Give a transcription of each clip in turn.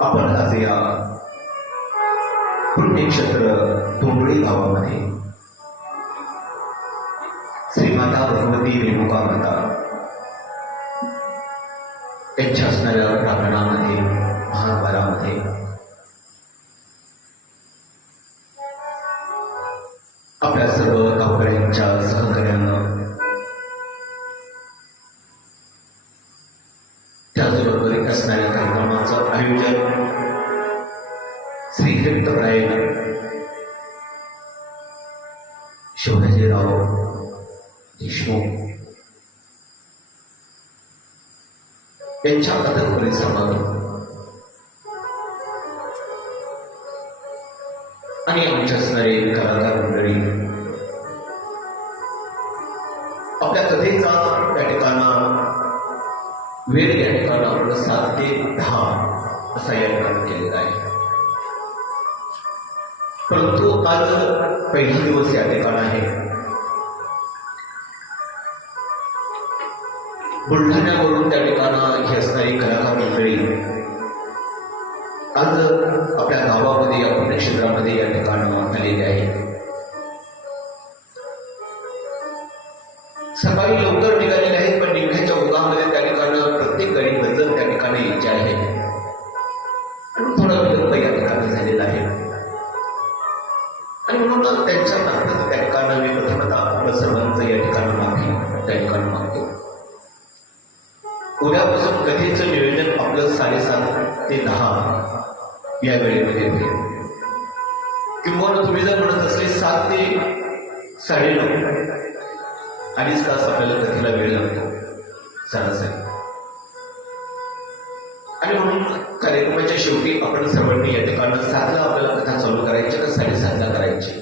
आपण आज या पुण्यक्षेत्र डोंगरी गावामध्ये श्रीमाता भगवती रेणुका माता यांच्या असणाऱ्या प्रांगणामध्ये महाद्वारामध्ये आपल्या सर्व गावकऱ्यांच्या सहकार्यानं त्याचबरोबर असणाऱ्या कार्यक्रमाचं आयोजन श्री दत्तराय शिवाजीराव देशमुख यांच्या कथन परिसरात आणि आमच्या असणारे कलाकार मंडळी आपल्या कथेचा त्या ठिकाणा वेळ या ठिकाणी आपलं 7 ते 10 असा या ठिकाणी केलेला आहे. परंतु आज पहिला दिवस या ठिकाणी आहे. बुलढाण्यावरून त्या ठिकाणी ही असणारी कलाकार मंडळी आज आपल्या गावामध्ये या पुण्यक्षेत्रामध्ये या ठिकाणी आलेली आहे. सकाळी लवकर निघालेले आहेत, पण निघण्याच्या ओघामध्ये त्या ठिकाणी प्रत्येक गडी बदल त्या ठिकाणी यायचे आहे आणि थोडा विलंब या ठिकाणी झालेला आहे आणि म्हणून त्यांच्या मार्फत त्या ठिकाणी मी प्रथमतः आपलं सर्वांचं या ठिकाणी माफी त्या ठिकाणी मागतो. उद्यापासून कथेचं नियोजन आपलं 7:30 ते 10 या वेळेमध्ये होईल किंवा तुम्ही जर म्हणत असले 7 ते 9:30 अडीच तास आपल्याला कथेला वेळ लागतो सरासरी आणि म्हणून कार्यक्रमाच्या शेवटी आपण सर्वांनी या ठिकाणी 7ला आपल्याला कथा चालू करायची का 7:30ला करायची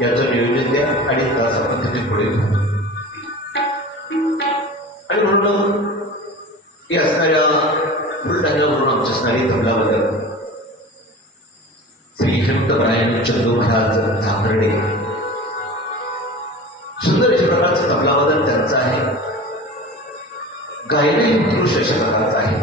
याचं नियोजन द्या. अडीच तास आपण तिथे पुढे घेऊ आणि म्हणून ही असणाऱ्या बुलढाण्यावरून आमच्या असणारी तबलाबद्दल श्री हेमंतराय चंदू महाराज झाकर्डे सुंदर अशा प्रकारचं तबलावादन त्यांचं आहे. गायनही उत्कृष्ट अशा प्रकारचं आहे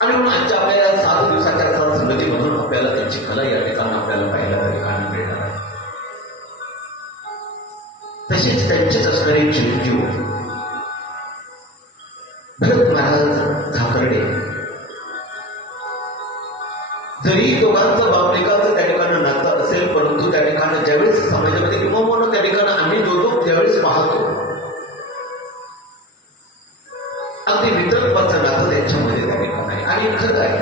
आणि म्हणून आजच्या आपल्याला 7 दिवसाच्या साथ संगतीमधून आपल्याला त्यांची कला या ठिकाणी आपल्याला पाहायला त्या ठिकाणी मिळणार आहे. तसेच त्यांचेच असणारे चिरंजीव भरत महाराज झाकर्डे जरी दोघांचं बापलेकाचं त्या ठिकाणी नातं असेल, परंतु त्या ठिकाणी ज्यावेळेस समाजामध्ये किंवा म्हणून त्या ठिकाणी आम्ही दोघं ज्यावेळेस पाहतो अगदी मित्रत्वाचं नातं त्यांच्यामध्ये त्या ठिकाणी आहे आणि खरं आहे.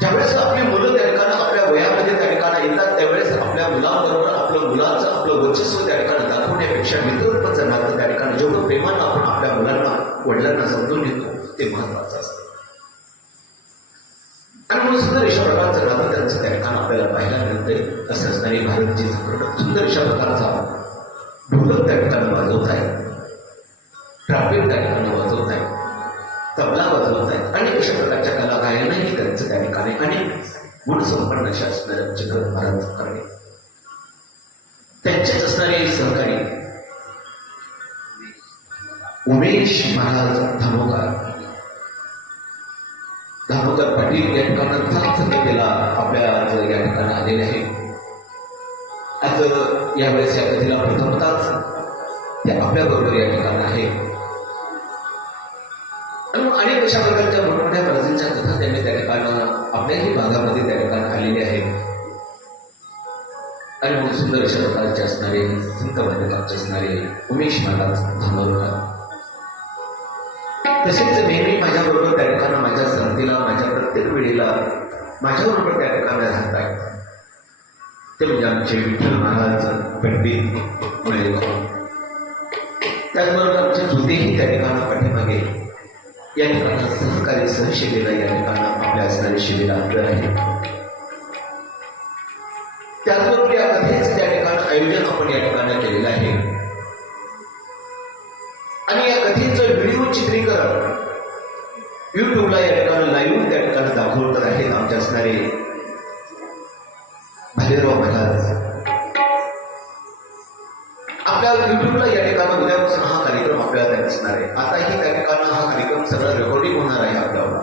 ज्यावेळेस आपली मुलं त्या ठिकाणी आपल्या वयामध्ये त्या ठिकाणी येतात त्यावेळेस आपल्या मुलांबरोबर आपलं मुलांचं आपलं वर्चस्व त्या ठिकाणी दाखवण्यापेक्षा मित्रत्वाचं नातं त्या ठिकाणी जेवढं प्रेमानं आपण आपल्या मुलांना वडिलांना समजून घेतो ते महत्वाचं असतं आणि म्हणून सुंदर अशा प्रकारचं नातं त्यांचं त्या ठिकाणी आपल्याला पाहायला मिळतंय. असं असणारी भारतची झाकर्डे सुंदर अशा प्रकारचा ढोलक त्या ठिकाणी वाजवत आहे, ट्रॅम्पेट त्या ठिकाणी वाजवत आहे, तबला वाजवत आहे आणि अशा प्रकारच्या कलाकारांनाही त्यांचं त्या ठिकाणी आणि गुणसंपन्न अशा असणाऱ्या चंद्र महाराज झाकर्डे त्यांचेच असणारे सहकारी उमेश महाराज धामोकर पाटील या ठिकाणी संगीतेला आपल्या आज या ठिकाणी आलेले आहे. आज यावेळेस या कथेला प्रथमताच ते आपल्याबरोबर या ठिकाणी आहे आणि अनेक अशा प्रकारच्या मोठमोठ्या प्रजांच्या कथा त्यांनी त्या ठिकाणी आपल्याही भागामध्ये त्या ठिकाणी आलेले आहे आणि मग सुंदर अशा प्रकारचे असणारे संत वादकांचे असणारे उमेश महाराज धामोकर तसेच नेहमी माझ्याबरोबर त्या ठिकाणी माझ्या संगतीला माझ्या प्रत्येक वेळेला माझ्याबरोबर त्या ठिकाणी राहत आहेत ते म्हणजे आमचे विठ्ठल महाराज पंडित मुळेगाव. त्याचबरोबर आमचे जुतेही त्या ठिकाणी पाठीमागे या ठिकाणी सहकारी सहशिलेला या ठिकाणी आपल्या असणाऱ्या शिलेला आपलं आहे. त्याचबरोबर या कथेचं त्या ठिकाणी आयोजन आपण या ठिकाणी केलेलं आहे आणि या कथेचं व्हिडिओ चित्रीकरण युट्यूबला या ठिकाणी लाईव्ह त्या ठिकाणी दाखवत आहेत आमचे असणारे भालेराव महाराज. आपल्या युट्यूबला या ठिकाणी उद्यापासून हा कार्यक्रम आपल्याला दिसणार आहे. आता ही त्या ठिकाणी हा कार्यक्रम सगळा रेकॉर्डिंग होणार आहे आपल्याला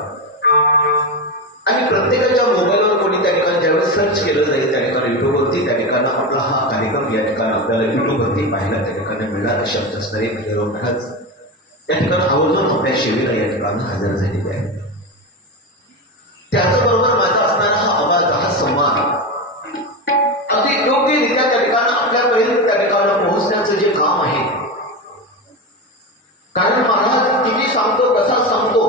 सर्च केलं जाईल त्या ठिकाणी युट्यूबवरती त्या ठिकाणी आपला हा कार्यक्रम या ठिकाणी आपल्याला युट्यूबवरती पाहायला त्या ठिकाणी मिळणार अशी आमच्या असणारे भैरव महाराज या ठिकाणी आवर्जून आपल्या शिबिरा या ठिकाणी हजर झालेले आहे. त्याचबरोबर माझा असणारा हा आवाज हा संवाद अगदी योग्यरित्या त्या ठिकाणी आपल्यापर्यंत त्या ठिकाणी पोहोचण्याचं जे काम आहे. कारण महाराज किती सांगतो कसा सांगतो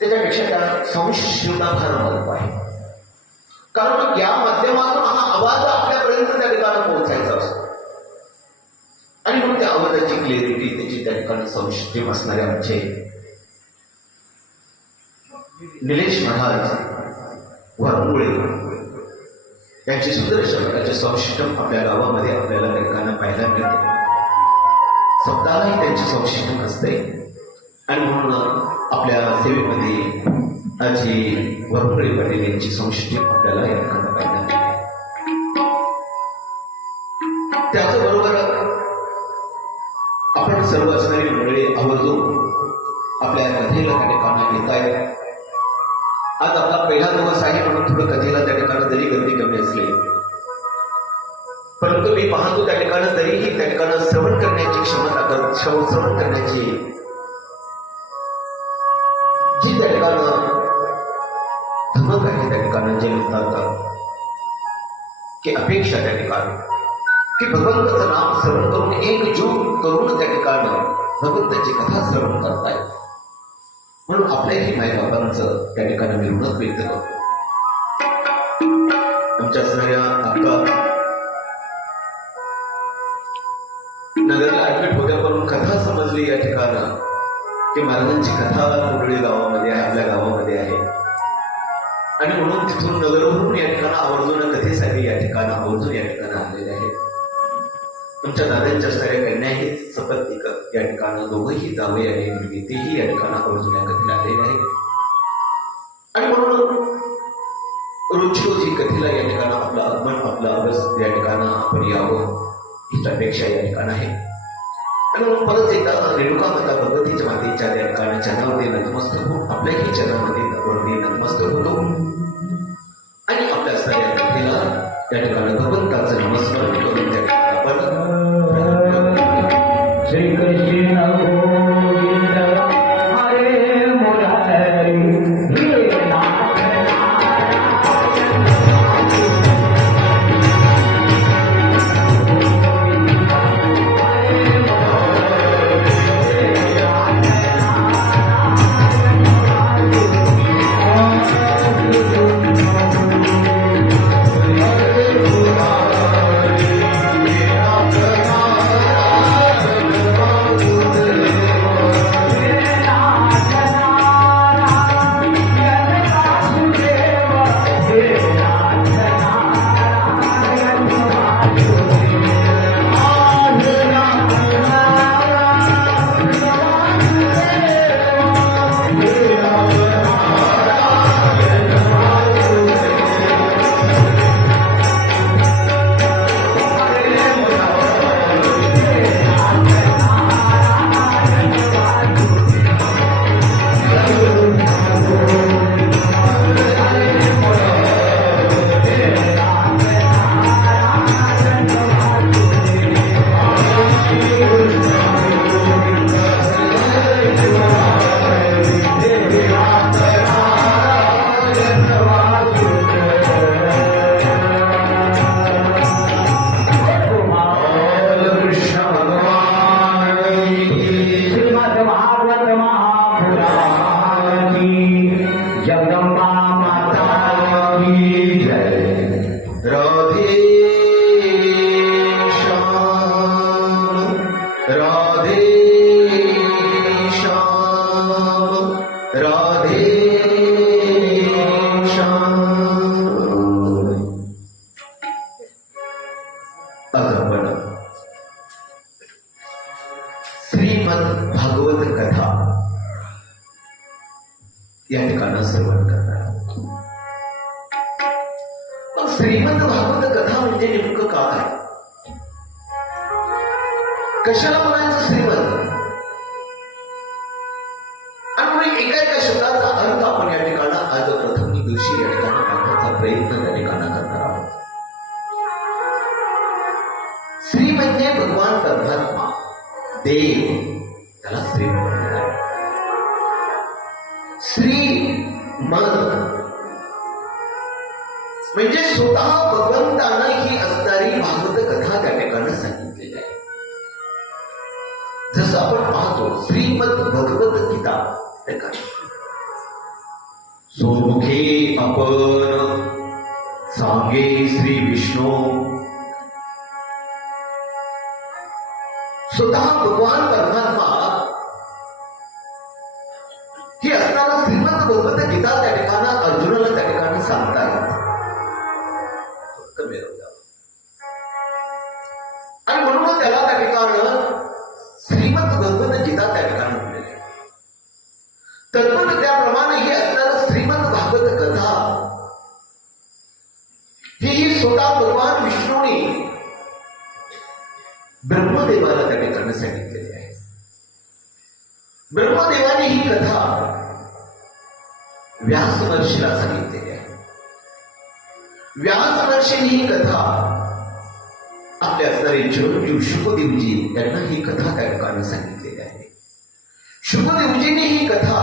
त्याच्यापेक्षा त्या संस्कृतीला फार महत्व आहे. कारण या माध्यमातून हा आवाज आपल्यापर्यंत त्या ठिकाणी पोहोचायचा असतो आणि म्हणून त्या आवाजाची क्लिअरिटी त्याची त्या ठिकाणी संस्कृती असणारे आमचे निलेश महाराज वरमुळे यांचे सुंदर अशा प्रकारचे संशिष्टम आपल्या गावामध्ये आपल्याला त्या ठिकाणी पाहायला मिळते. सप्ताहाही त्यांचे संशिष्टम असते आणि म्हणून आपल्या सेवेमध्ये आजी वरपुळे पाटील यांची संशिष्टी आपल्याला या ठिकाणी पाहायला मिळते. त्याचबरोबर आपण सर्व असणारी मंडळी आवर्जून आपल्या कथेला त्या ठिकाणी येत आहेत. आज आपला पहिला दिवस आहे म्हणून थोडं कथेला त्या ठिकाणी जरी गर्दी कमी असली परंतु मी पाहतो त्या ठिकाणी तरीही त्या ठिकाणी श्रवण करण्याची क्षमता श्रवण करण्याची जी त्या ठिकाणी धमक आहे त्या ठिकाणी जे म्हणतात की अपेक्षा त्या ठिकाणी की भगवंताचं नाम श्रवण करून एकजूट करून त्या ठिकाणी भगवंताची कथा श्रवण करतायत. म्हणून आपल्याही मायबापांचं त्या ठिकाणी मी ऋण व्यक्त करतो. आमच्या असणाऱ्या आपला नगरला ऍडमिट होत्या करून कथा समजली या ठिकाणं की महाराजांची कथा कुंडळी गावामध्ये आहे आपल्या गावामध्ये आहे आणि म्हणून तिथून नगरवरून या ठिकाणी आवर्जून कथेसाठी या ठिकाणी आवर्जून या ठिकाणी आलेले आहेत. तुमच्या दादांच्या असणाऱ्या कन्याही सपत्निक या ठिकाणी दोघंही जावई आणि मुलगी तेही या ठिकाणी आवर्जून या कथेला आलेले आहेत आणि म्हणून रोजची रोज कथेला या ठिकाणी आपला आगमन आपला अभ्यास या ठिकाणी आपण यावं हीच अपेक्षा या ठिकाणी आहे. आणि म्हणून परत एकदा रेणुका माता भगवतीच्या मातेच्या त्या ठिकाणी चरणामध्ये नतमस्तक होऊन आपल्याही चरणामध्ये वरती नतमस्तक होतो आणि आपल्या असणाऱ्या कथेला त्या ठिकाणी भगवंताचं नामस्मरण करून त्या ठिकाणी आपण श्री कृष्ण गोविंद हरे मुरारी हे नाथ श्रीमद भागवत कथा या ठिकाणी श्रवण करणार. मग श्रीमद भागवत कथा म्हणजे नेमकं काय, कशाला म्हणायचं श्रीमद, आणि एका एका शब्दाचा अर्थ आपण या ठिकाणी आज प्रथम दिवशी या ठिकाणी पाहण्याचा प्रयत्न त्या ठिकाणी करणार. देव त्याला श्रीमंत म्हणतात. श्रीमंत म्हणजे स्वतः भगवंतानं ही असणारी भागवत कथा त्या ठिकाणी सांगितलेली आहे. जसं आपण पाहतो श्रीमद भगवत गीता सोमुखे आपण सांगे श्री विष्णू. स्वतः भगवान परमात्मा ही असणारा श्रीमद भगवत गीता त्या ठिकाणी अर्जुनाला त्या ठिकाणी सांगतात. आणि म्हणून त्याला त्या ठिकाणी श्रीमद भगवत गीता त्या ठिकाणी म्हणलेली आहे. तद्वत त्याप्रमाणे ही असणारं श्रीमद भागवत कथा ही स्वतः भगवान विष्णूने ब्रह्मदेवाला त्या ठिकाणी सांगितलेली आहे. ब्रह्मदेवाने ही कथा व्यास महर्षीला सांगितलेली आहे. व्यास महर्षीने ही कथा आपल्या असणारे चिरंजीव शुकदेवजी यांना ही कथा त्या ठिकाणी सांगितलेली आहे. शुकदेवजीने ही कथा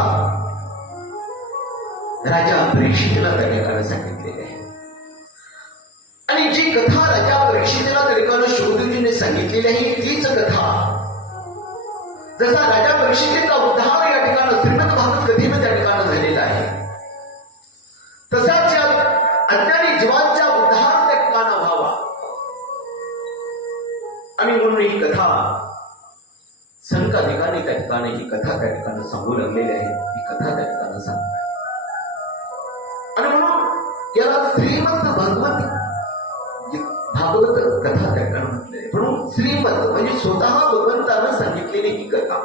राजा परीक्षितला त्या ठिकाणी सांगितलेली आहे. आणि जी कथा राजा परीक्षितला त्या ठिकाणी शुकदेवजीने सांगितलेली आहे तीच कथा जसा राजा परीक्षितेचा उद्धार या ठिकाणी श्रीमद भागवत कथेमध्ये त्या ठिकाणी झालेला आहे, तसाच या अज्ञानी जीवांचा उद्धार त्या ठिकाणी व्हावा आणि म्हणून ही कथा संकाधिकाने त्या ठिकाणी ही कथा त्या ठिकाणी सांगू लागलेली आहे. ही कथा त्या ठिकाणी सांगतात आणि म्हणून याला श्रीमद भागवत कथा त्या ठिकाणी म्हटले. म्हणून श्रीमद म्हणजे स्वतः भगवंतानं सांगितलेली ही कथा.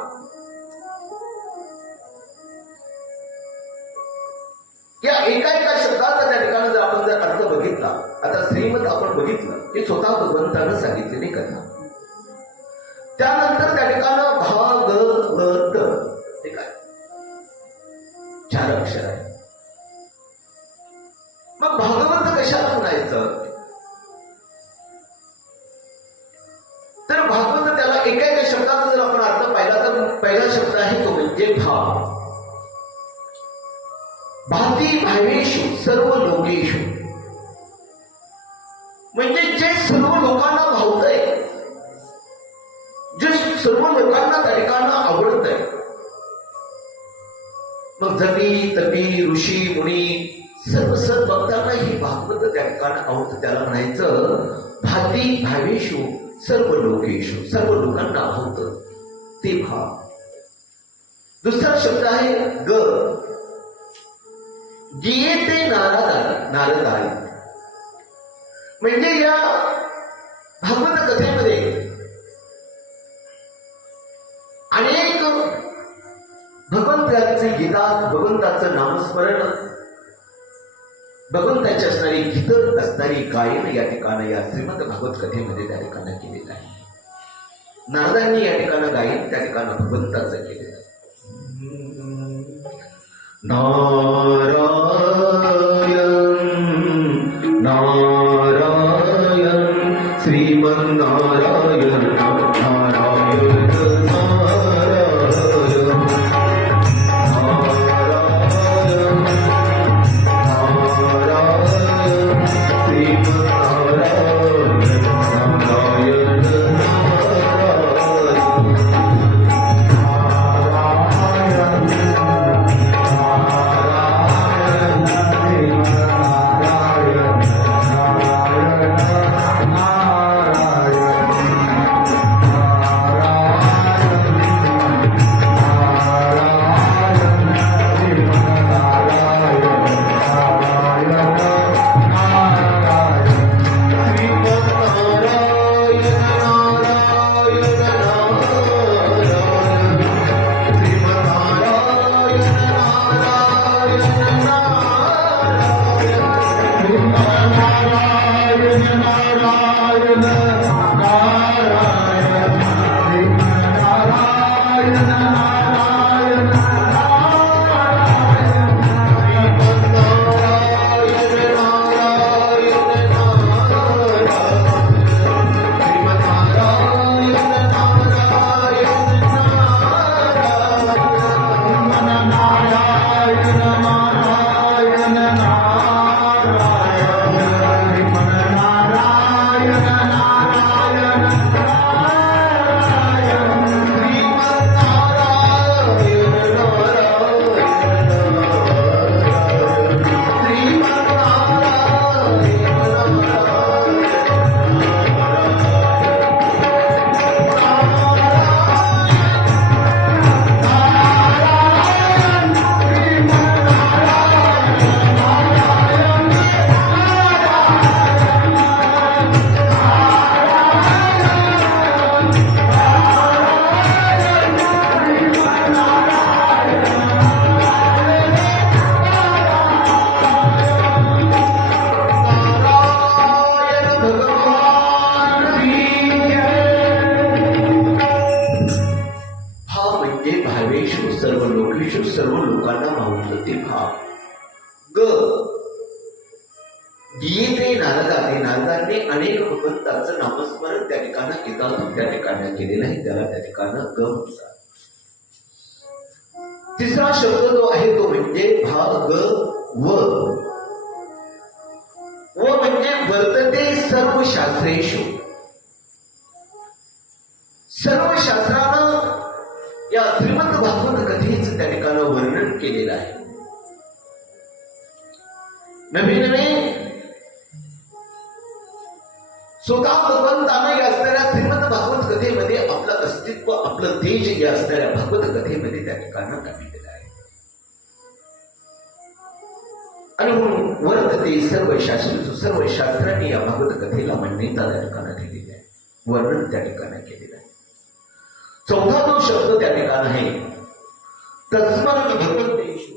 या एका शब्दाचा त्या ठिकाणी जर आपण जर अर्थ बघितला, आता श्रीमद आपण बघितलं की स्वतः भगवंतानं सांगितलेली कथा. त्यानंतर त्या ठिकाणी भागवत हे काय 4 अक्षर आहे. मग भागवत कशाला म्हणायचं तर भागवत त्याला एका शब्दाचा जर आपण अर्थ पाहिला तर पहिला शब्द आहे तो म्हणजे भाव. भाती भावेषु सर्व लोकेषु म्हणजे जे सर्व लोकांना भावतंय, जे सर्व लोकांना त्या ठिकाणी आवडतंय. मग जपी तपी ऋषी मुनी सर्व सद्भक्तांना ही भागवत त्या ठिकाणी आवडतं. त्याला म्हणायचं भाती भावेषु सर्व लोकेषु, सर्व लोकांना आवडतं ते भाव. दुसरा शब्द आहे ग गीते नारदारी म्हणजे या भागवत कथेमध्ये अनेक भगवंताचे गीता, भगवंताचं नामस्मरण, भगवंताची असणारी गीत असणारी गायन या ठिकाणी या श्रीमद भागवत कथेमध्ये त्या ठिकाणी केलेलं आहे. नारदांनी या ठिकाणी गायन त्या ठिकाणी भगवंताचं केलेलं आहे. नारायण नारायण श्रीमन्नारायण नारायण भावेषु सर्व लोकेषु सर्व लोकांना भावलं ते भाव. ग गीते नारदाने नारदांनी अनेक भगवंताचं नामस्मरण त्या ठिकाणं गीतातून त्या ठिकाणी केलेलं आहे. त्याला त्या ठिकाणं ग म्हणतात. तिसरा शब्द जो आहे तो म्हणजे भाग व. व म्हणजे वर्तते सर्व शास्त्रेषु. सर्व शास्त्रानं या श्रीमंत भागवत कथेचं त्या ठिकाणं वर्णन केलेलं आहे. नवे नवे स्वतः भगवंतानं या असणाऱ्या श्रीमंत भागवत कथेमध्ये आपलं अस्तित्व आपलं तेज या असणाऱ्या भागवत कथेमध्ये त्या ठिकाणं टाकलेलं आहे. आणि म्हणून वर्तते सर्व शास्त्र. सर्व शास्त्रांनी या भागवत कथेला मान्यता त्या ठिकाणं दिलेली आहे. वर्णन त्या ठिकाणी केलेलं आहे. चौथा जो शब्द त्या ठिकाण आहे तस्मरण भगवतेषु.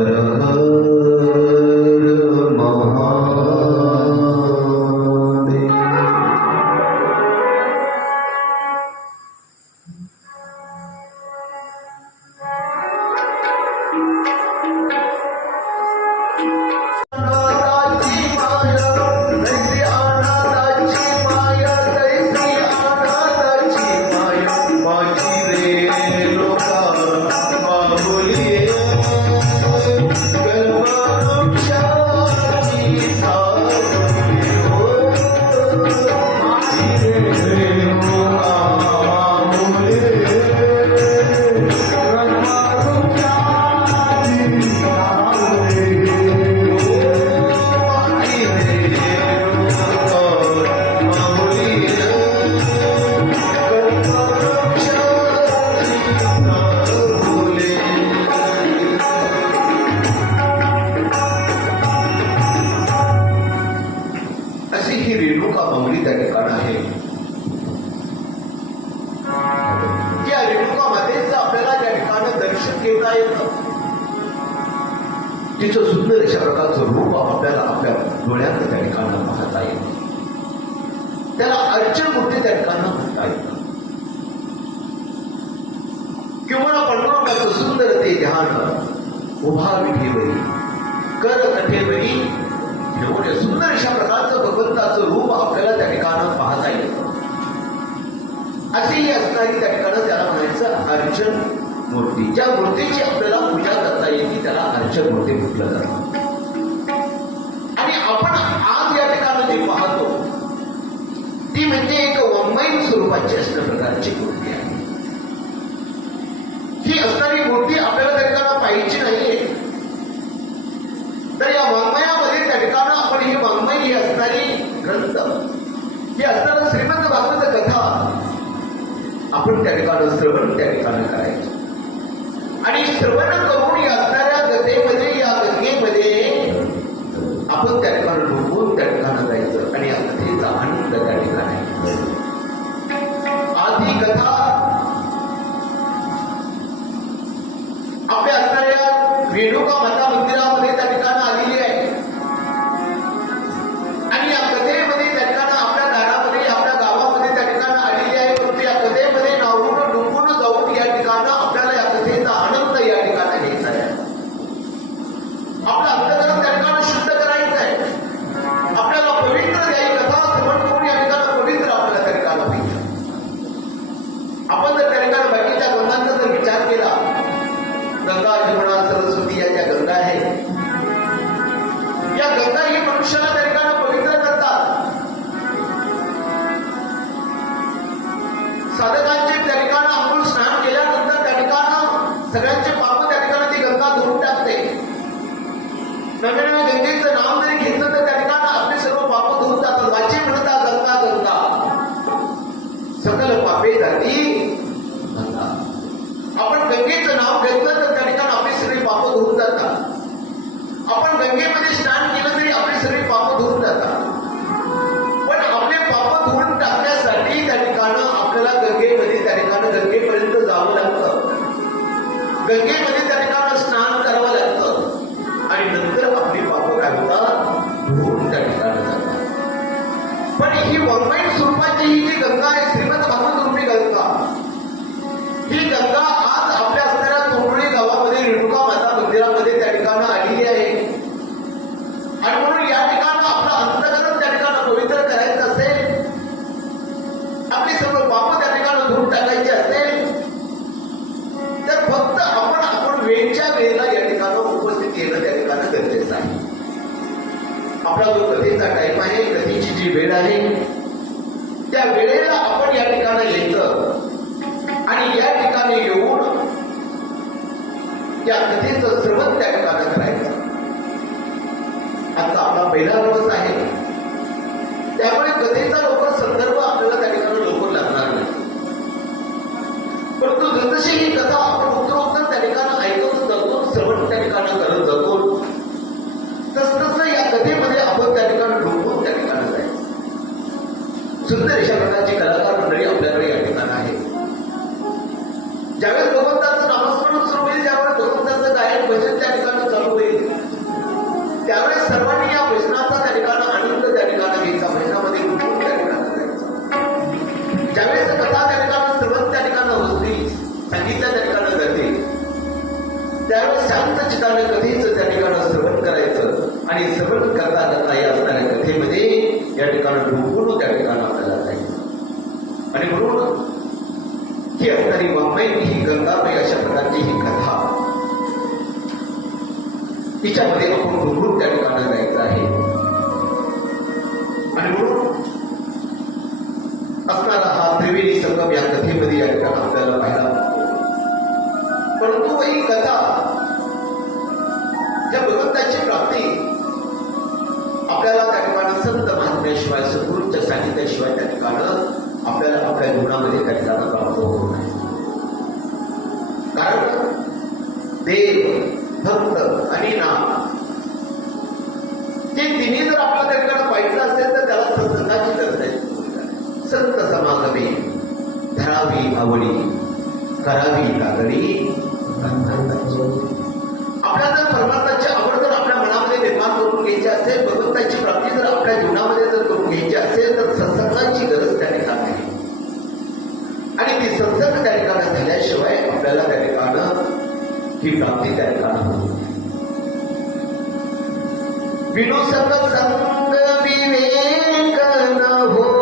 हर हर महादेव. अशी ही रेणुका माऊली त्या ठिकाण आहे. या रेणुका मातेचं आपल्याला त्या ठिकाणी दर्शन घेता येतं. तिचं सुंदर अशा प्रकारचं रूप आपल्याला आपल्या डोळ्यात त्या ठिकाणी पाहता येतं. त्याला अर्चन मूर्ती त्या ठिकाणी म्हणता येतं. किंवा पांडुरंगाचं सुंदर ते ध्यान उभा विठेवरी कर कठेवरी एवढे सुंदर अशा प्रकारचं भगवंताचं रूप आपल्याला त्या ठिकाणी पाहता येतं. अशी ही असणारी त्या ठिकाणी त्याला म्हणायचं अर्चन मूर्ती. ज्या मूर्तीची आपल्याला पूजा करता येते त्याला अर्चन मूर्ती म्हटलं जातं. आणि आपण आज या ठिकाणी जे पाहतो ती म्हणजे एक वाङ्मयीन स्वरूपाची अशा प्रकारची मूर्ती आहे. ही असणारी मूर्ती आपल्याला त्या ठिकाणी पाहिजे नाहीये. तर या वाङ्मयामध्ये त्या ठिकाणी आपण ही वाङ्मय ही असणारी ग्रंथ ही असणारं श्रीमंत भागवत कथा आपण त्या ठिकाणी श्रवण त्या ठिकाणी करायचं. आणि श्रवण करून या असणाऱ्या कथेमध्ये या गंगेमध्ये आपण त्या ठिकाणी डुबून त्या ठिकाणी जायचं आणि या कथेचा आनंद त्या ठिकाणी. आज ही कथा आपल्या असणाऱ्या रेणुका माता मंदिरामध्ये त्या ठिकाणी आलेली आहे. आणि या कथेमध्ये त्या ठिकाणी आपल्या दारामध्ये आपल्या गावामध्ये त्या ठिकाणी आलेली आहे. परंतु या कथेमध्ये नावून डुंबून जाऊन या ठिकाणी आपल्याला या कथेचा आनंद या ठिकाणी घ्यायचा आहे. आपलं अंतःकरण त्या ठिकाणी शुद्ध करायचं आहे. आपल्याला पवित्र द्यायची कथा श्रवण करून या ठिकाणी पवित्र आपल्याला त्या ठिकाणी पाहिजे. आपण जर त्या ठिकाणी बाकीच्या गंगांचा जर विचार केला, गंगा जमुना सरस्वती या ज्या गंगा आहेत या गंगा ही मनुष्याला त्या ठिकाणी पवित्र करतात. साधकांचे त्या ठिकाणी अंघोळ स्नान केल्यानंतर त्या ठिकाणी सगळ्यांचे पाप त्या ठिकाणी ती गंगा धुवून टाकते. नव्या नव्या गंगेचं नाव जरी घेतलं तर त्या ठिकाणी आपले सर्व पाप धुवून जातात. वाचे म्हणता गंगा गंगा सकल पापे जाती गंगा. आपण गंगेचं नाव घेतलं तर त्या ठिकाणी आपली सगळी पाप धुवून जातात. आपण गंगेमध्ये स्नान केलं तरी आपली सगळी पाप धुवून जातात. पण आपले पाप धुवून टाकण्यासाठी त्या ठिकाणी आपल्याला गंगेमध्ये त्या ठिकाणी गंगेपर्यंत जावं लागतं. गंगेमध्ये त्या ठिकाणी स्नान करावं लागतं आणि नंतर आपली पाप काय होतात धुवून त्या ठिकाणी जातात. पण ही वाङ्मयीन स्वरूपाची ही जी गंगा आहे श्रीमंत भागवत रूपी गंगा, ही गंगा आज आपल्या असणाऱ्या तोंडुळी गावामध्ये रेणुका माता मंदिरामध्ये त्या ठिकाणी आलेली आहे. आणि म्हणून या ठिकाणी आपलं अंतःकरण त्या ठिकाणी पवित्र करायचं असेल, आपली सर्व पाप त्या ठिकाणी धुवून टाकायची असेल तर फक्त आपण वेळच्या वेळेला या ठिकाणी उपस्थित येणं त्या ठिकाणी गरजेचं आहे. आपला जो कथेचा टाईम आहे, कथेची जी वेळ आहे त्या वेळेला आपण या ठिकाणी यायचं आणि या ठिकाणी येऊन या कथेचं श्रवण त्या ठिकाणी करायचं. आजचा आपला पहिला दिवस आहे त्यामुळे कथेचा लवकर संदर्भ आपल्याला त्या ठिकाणी लवकर लागणार नाही. परंतु जसजशी ही कथा आपण उत्तरोत्तर त्या ठिकाणी ऐकत जातो, श्रवण त्या ठिकाणी करत जातो, तसतसं या कथेमध्ये आपण त्या ठिकाणी डोकून त्या ठिकाणी जायचं. सुंदर अशा प्रकारची कलाकार मंडळी आपल्याकडे या ठिकाणी आहे. ज्यावेळेस भगवंताचं नामस्मरण सुरू होईल, ज्यावेळेस भगवंताचं गायन भजन त्या ठिकाणी चालू चित्ताने कधीच त्या ठिकाणी श्रवण करायचं आणि श्रवण करता करता या असणाऱ्या कथेमध्ये या ठिकाणी डुंबून त्या ठिकाणी आपल्याला जायचं. आणि म्हणून ही असणारी वाङ्मय ही गंगामय अशा प्रकारची ही कथा तिच्यामध्ये आपण डुंबून त्या ठिकाणी जायचं आहे. आणि म्हणून असणारा हा त्रिवेणी संगम या कथेमध्ये या ठिकाणी आपल्याला पाहायला मिळतो. परंतु ही कथा या भगवंताची प्राप्ती आपल्याला त्या ठिकाणी संत महात्म्याशिवाय सद्गुरूंच्या सांगितल्याशिवाय त्या ठिकाणी आपल्याला आपल्या जीवनामध्ये त्या ठिकाणी प्राप्त होत नाही. कारण देव भक्त आणि नाम हे तिन्ही जर आपल्या त्या ठिकाणी पाहिजे असेल तर त्याला सत्संगाची गरज आहे. संत समागमे धरावी आवडी करावी लागली. आपल्याला जर परमात्माची आवड जर आपल्या मनामध्ये निर्माण करून घ्यायची असेल, भगवंताची प्राप्ती जर आपल्या जीवनामध्ये जर करून घ्यायची असेल तर सत्संगाची गरज त्या ठिकाणी आहे. आणि ती सत्संग त्या ठिकाणी झाल्याशिवाय आपल्याला त्या ठिकाणी ही प्राप्ती त्या ठिकाणी होते. विनुसक संग विवेक न होई,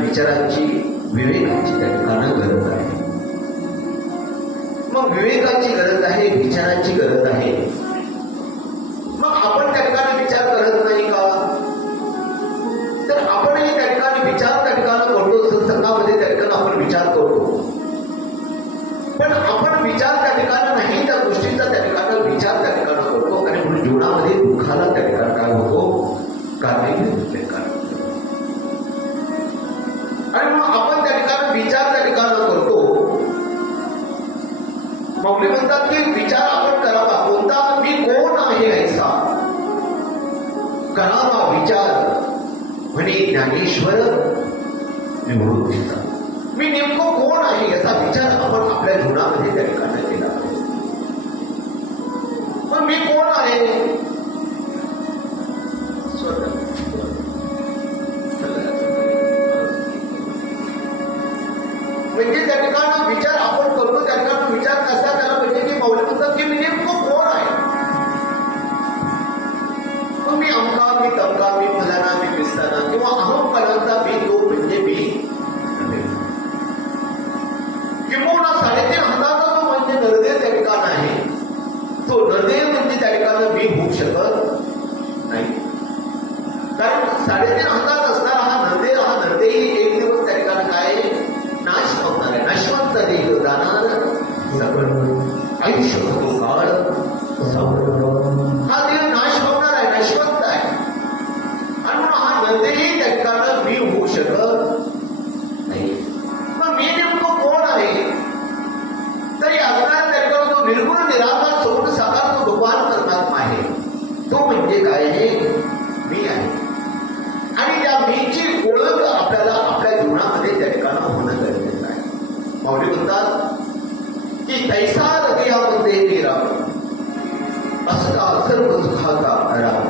विचारांची विवेकाची त्या ठिकाणी गरज आहे. मग विवेकाची गरज आहे, विचारांची गरज आहे. मग आपण त्या ठिकाणी विचार करत नाही का? तर आपणही त्या ठिकाणी विचार त्या ठिकाणी करतो, सत्संगामध्ये त्या ठिकाणी आपण विचार करतो. पण आपण विचार त्या ठिकाणी नाही त्या गोष्टींचा त्या ठिकाणी विचार त्या ठिकाणी करतो आणि म्हणून जीवनामध्ये दुःखाला त्या ठिकाणी काय होतो? कारणीभूत आणि मग आपण त्या ठिकाणी विचार त्या ठिकाणी करतो. माऊली म्हणतात की विचार आपण करावा कोणता? मी कोण आहे ऐसा करावा विचार म्हणे ज्ञानेश्वर निवृत्तीचा. मी नेमकं कोण आहे याचा विचार आपण आपल्या जीवनामध्ये त्या ठिकाणी केला पाहिजे. पण मी कोण आहे? म्हणजे त्या ठिकाणी विचार आपण करतो, त्या ठिकाणी विचार कसा त्याला म्हणजे की माऊली म्हणतात की मी नेमकं कोण आहे? मग मी अमका, मी तमका, मी फलाना, मी पिस्ताना किंवा अहम फलांचा मी तो म्हणजे मी किंवा 3.5 हाताचा जो म्हणजे नरदेव त्या ठिकाण आहे, तो नरदेव म्हणजे त्या ठिकाणी मी होऊ शकत नाही. कारण 3.5 हातात असणारा हा नरदेही एक दिवस त्या ठिकाणी काय नाश पावणार आहे. नश्वंत देह जाणार सगळं आयुष्य होतो काळ हा देह नाश पावणार आहे, नश्वंत आहे. आणि म्हणून हा नरदेही त्या ठिकाणी मी होऊ शकत नाही. मग मी नेमकं कोण आहे? तरी असणार त्या ठिकाणी तो निर्गुण निराकार सोडून साकार सर्व सुखाचा आराम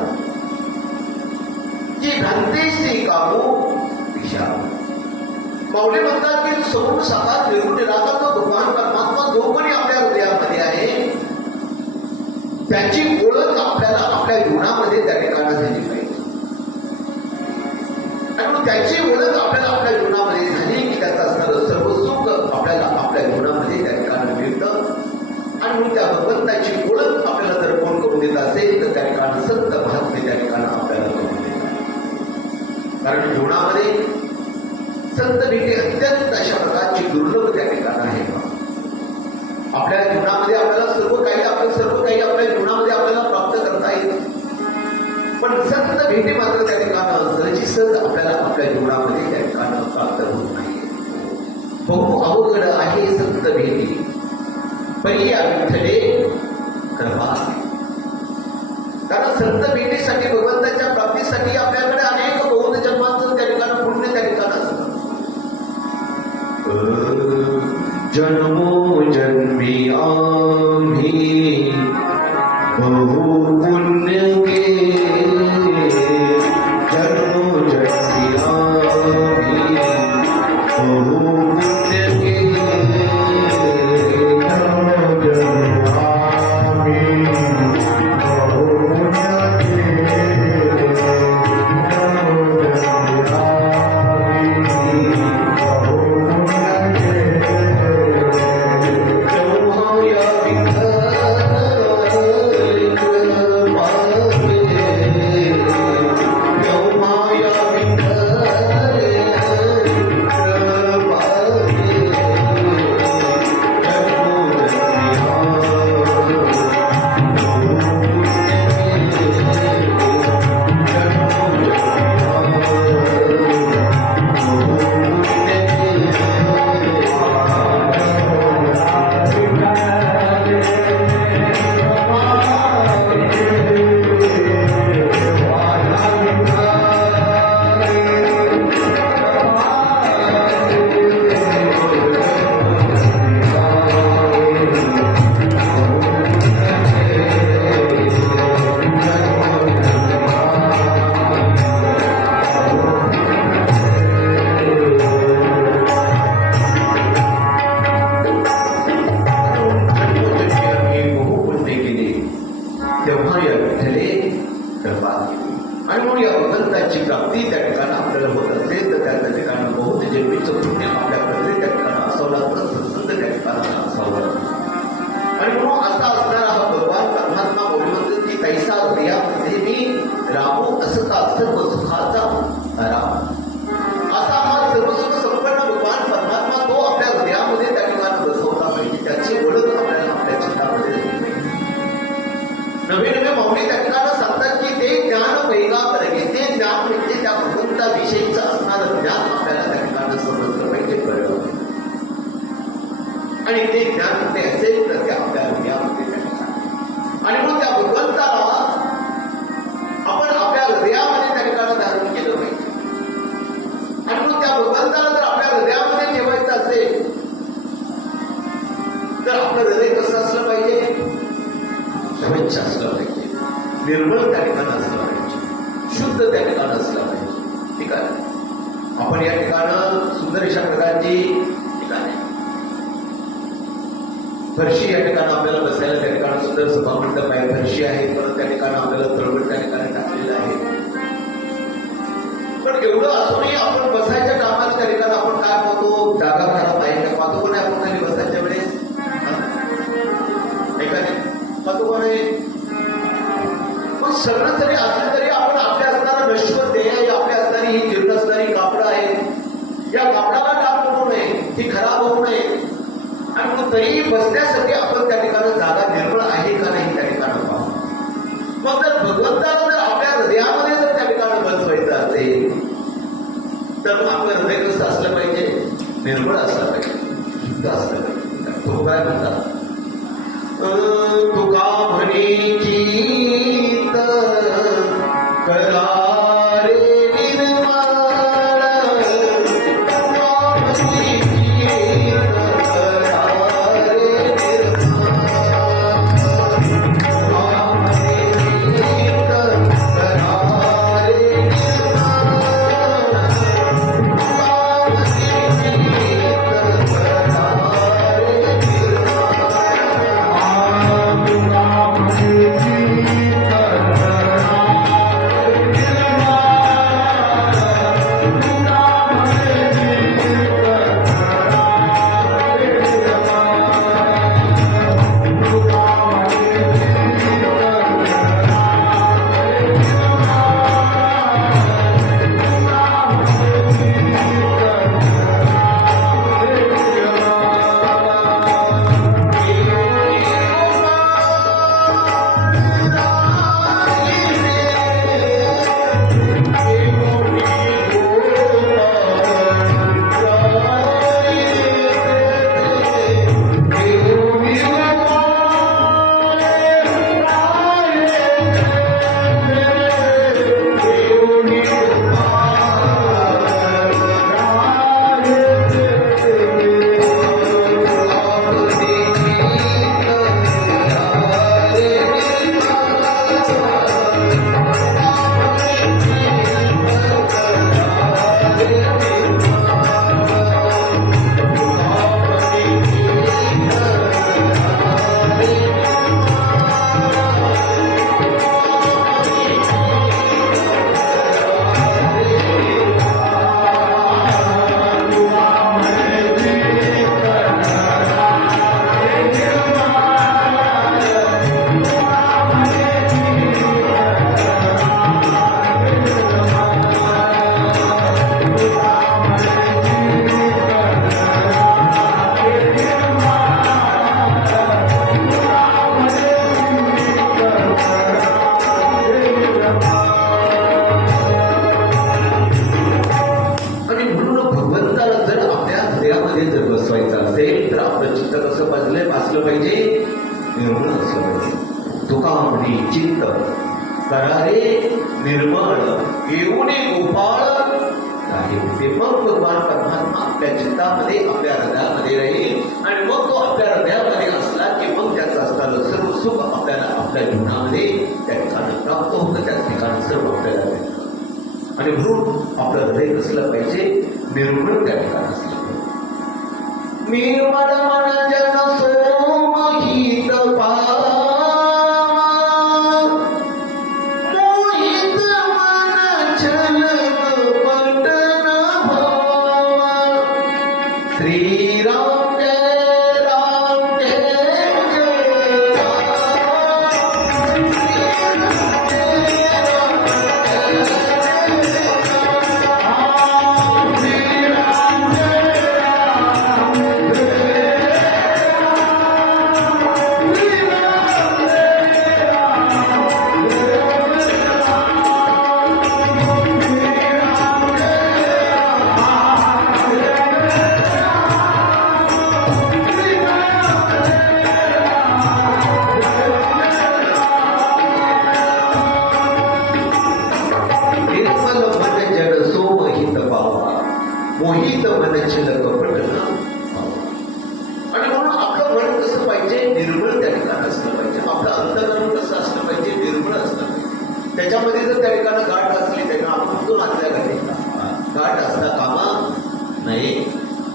जी घालतेसी कामू विषा. माऊली म्हणतात की समूळ साकार निर्गुण निराकार तो भगवान परमात्मा जो कोणी आपल्या हृदयामध्ये आहे त्याची ओळख आपल्याला आपल्या जीवनामध्ये त्या ठिकाणी झाली पाहिजे. आणि मग त्याची ओळख आपल्याला आपल्या जीवनामध्ये झाली की त्याचं असणारं सर्व सुख आपल्याला आपल्या जीवनामध्ये त्या ठिकाणी मिळतं. आणि मग त्या भगवंताची ओळख आपल्याला जर कोण करून देत असेल तर त्या ठिकाणी संत महात्मे त्या ठिकाणी आपल्याला करून देतात. कारण जीवनामध्ये संत भेटी अत्यंत अशा प्रकारची दुर्लभ त्या ठिकाणी आहे. आपल्या जीवनामध्ये आपल्याला सर्व काही आपल्या जीवनामध्ये आपल्याला प्राप्त करता येईल, पण संत भेटी मात्र त्या ठिकाणी सहजीसहज आपल्याला आपल्या जीवनामध्ये त्या ठिकाणी प्राप्त होत नाही. बहु अवघड आहे संत भेटी पहिल्या विठ्ठले कृपा. कारण संत भेटीसाठी भगवंताच्या प्राप्तीसाठी आपल्याकडे अनेक बौद्ध जन्मांचं त्या ठिकाणी पुण्य त्या ठिकाणी असतं. जन्मो जन्मी आम्ही बहु पुण्य केले. जन्मो जन्मी आम्ही बहु पुण्य केले. जन्मो जन्मी आम्ही बहु पुण्य केले. जन्मो जन्मी आम्ही बहु आणि ते ज्ञान कुठे असेल तर ते आपल्या हृदयामध्ये आणि मग त्या भगवंताला आपण आपल्या हृदयामध्ये त्या ठिकाणी धारण केलं पाहिजे. आणि मग त्या भगवंताला जर आपल्या हृदयामध्ये ठेवायचं असेल तर आपलं हृदय कसं असलं पाहिजे? स्वच्छ असलं पाहिजे, निर्मळ त्या ठिकाणी असलं पाहिजे, शुद्ध त्या ठिकाणी असलं पाहिजे. ठीक आहे. आपण या ठिकाणं सुंदर अशा प्रकारची ठिकाणे फरशी या ठिकाणी आपल्याला बसायला त्या ठिकाणी सुंदर सभामंडप आहे, फरशी आहे, परत त्या ठिकाणी आपल्याला तळवट त्या ठिकाणी टाकलेलं आहे. पण एवढं असूनही आपण बसायच्या कामाला त्या ठिकाणी आपण काय पाहतो? जागा खराब आहे का पाहतो कोण आपण खाली बसायच्या वेळेस? पाहतो कोण आहे? पण सगळं जरी असलं तरी आपण आपल्या असणारा नश्वर देह आहे, आपल्या असणारी ही जीर्ण असणारी कापडं आहे, या कापडाला डाग पडू नये, ती खराब होऊ नये. आणि मग तरी बसण्यासाठी आपण त्या ठिकाणी जागा निर्मळ आहे का नाही त्या ठिकाणी पाहू. मग जर भगवंताला जर आपल्या हृदयामध्ये जर त्या ठिकाणी बसवायचं असेल तर मग आपलं हृदय कसं असलं पाहिजे? निर्मळ असलं पाहिजे, शुद्ध असलं पाहिजे. तो काय म्हणतात? तुका म्हणे चित्त करा चित्त करारे निर्मळ येऊने गोपाळ आहे. ते मग भगवान परमात्मा आपल्या चित्तामध्ये आपल्या हृदयामध्ये राहील आणि मग तो आपल्या हृदयामध्ये असला की मग त्याचं असणारं सर्व सुख आपल्याला आपल्या जीवनामध्ये त्या ठिकाणी प्राप्त होतं. त्याच ठिकाणी सर्व आपल्याला मिळतं आणि म्हणून आपलं हृदय कसलं पाहिजे, निर्मळ त्या ठिकाणी असलं पाहिजे. निर्मळ मन जन सोमहित पावा, मोहित मन चल कपट न भावा. श्रीराम जय राम जय जय मोहित मन छल कपट न. आणि म्हणून आपलं मन कसं पाहिजे, निर्मळ त्या ठिकाणी असलं पाहिजे. आपलं अंतकरण कसं असलं पाहिजे, निर्मळ असलं पाहिजे. त्याच्यामध्ये जर त्या ठिकाणी गाठ असली त्याला आपण म्हणतो मानल्या गाठ असता कामा नाही.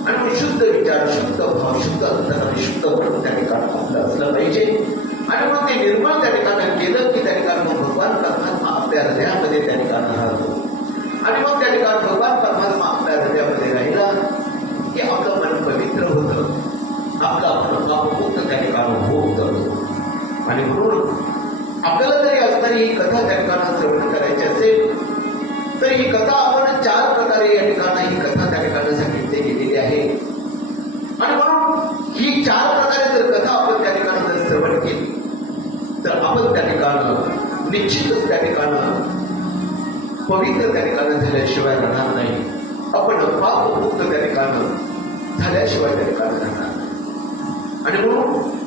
आणि विशुद्ध विचार, शुद्ध भाव, शुद्ध अंतकरण, शुद्ध मन त्या ठिकाणी आपलं असलं पाहिजे. आणि मग ते निर्मळ त्या ठिकाणी केलं की त्या ठिकाणी मग भगवान परमात्मा आपल्या हृदयामध्ये त्या ठिकाणी राहतो. आणि मग त्या ठिकाणी भगवान परमात्मा आपल्या हृदयामध्ये राहिला की आपलं मन पवित्र होतं, आपलं आपण पापमुक्त त्या ठिकाणी होतं. आणि म्हणून आपल्याला जरी असणारी ही कथा त्या ठिकाणी श्रवण करायची असेल तर ही कथा आपण 4 प्रकारे या ठिकाणी ही कथा त्या ठिकाणी सांगितली गेलेली आहे. आणि म्हणून ही 4 प्रकारे जर कथा आपण त्या ठिकाणी जर श्रवण केली तर आपण त्या ठिकाणी निश्चितच त्या ठिकाणी पवित्र त्या ठिकाणी झाल्याशिवाय राहणार नाही. आपण पापमुक्त त्या ठिकाणी झाल्याशिवाय त्या ठिकाणी राहणार नाही. आणि म्हणून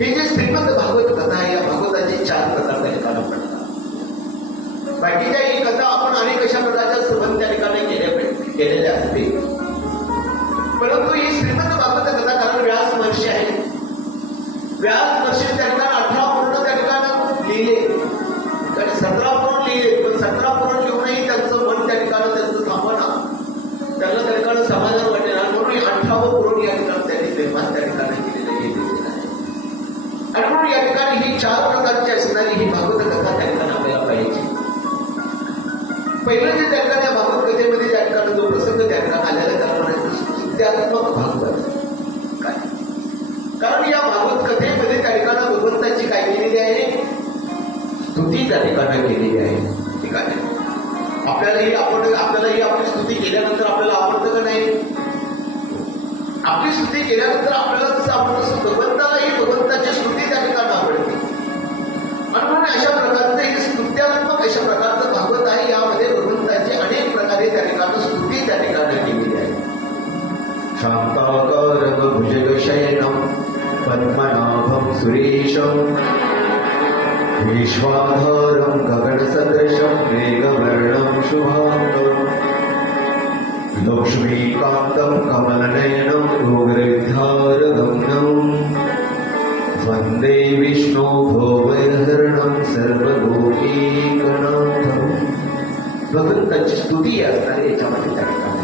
हे जे श्रीमद भागवत कथा आहे, या भागवताचे 4 प्रकार त्या ठिकाणी पडतात. बाकीच्या ही कथा आपण अनेक अशा प्रकारच्या संबंध त्या ठिकाणी केलेल्या असते. परंतु ही श्रीमद भागवत कथा कारण व्यास महर्षी आहे. व्यास महर्षी त्या ठिकाणी 18 पूर्ण त्या ठिकाणी लिहिले आणि 17 पूर्ण लिहिले. पण 17 पूर्ण लिहूनही त्यांचं मन त्या ठिकाणी त्यांचं थांबवणं, त्यांना त्या ठिकाणी समाधान वाटेल. म्हणून 18 पूर्ण या ठिकाणी त्यांनी निर्माण त्या ठिकाणी केलेलं आहे. आणि म्हणून या ठिकाणी ही 4 प्रकारची असणारी ही भागवत कथा त्या ठिकाणी आपल्याला पाहिजे. पहिलं जे त्या ठिकाणी भागवत कथेमध्ये त्या ठिकाणी जो प्रसंग त्या ठिकाणी आलेला त्याला म्हणायचं स्तुत्यात्मक भागवत. काय कारण या भागवत कथेमध्ये त्या ठिकाणी भगवंताची काय केलेली आहे, स्तुती त्या ठिकाणी केलेली आहे. ठीक आहे, आपल्यालाही आपली स्तुती केल्यानंतर आपल्याला आवडतं का नाही? आपली स्तुती केल्यानंतर आपल्याला जसं आवडतं तसं भगवंतालाही भगवंताची स्तुती त्या ठिकाणी आवडते. आणि म्हणून अशा प्रकारचं हे स्तुत्यात्मक अशा प्रकारचं भागवत आहे. यामध्ये भगवंताची अनेक प्रकारे त्या ठिकाणी स्तुती त्या ठिकाणी केलेली आहे. शांताकारं भुजगशयनं पद्मनाभं सुरेशं विश्वाधारं गगनसदृशं मेघवर्णं शुभांगं लक्ष्मीकान्तं कमलनयनं योगैर्ध्यारगमनं वन्दे विष्णो भवभयहरणं सर्वलोकैकनाथं. भगवंताची स्तुती असणारे याच्यामध्ये त्या ठिकाणी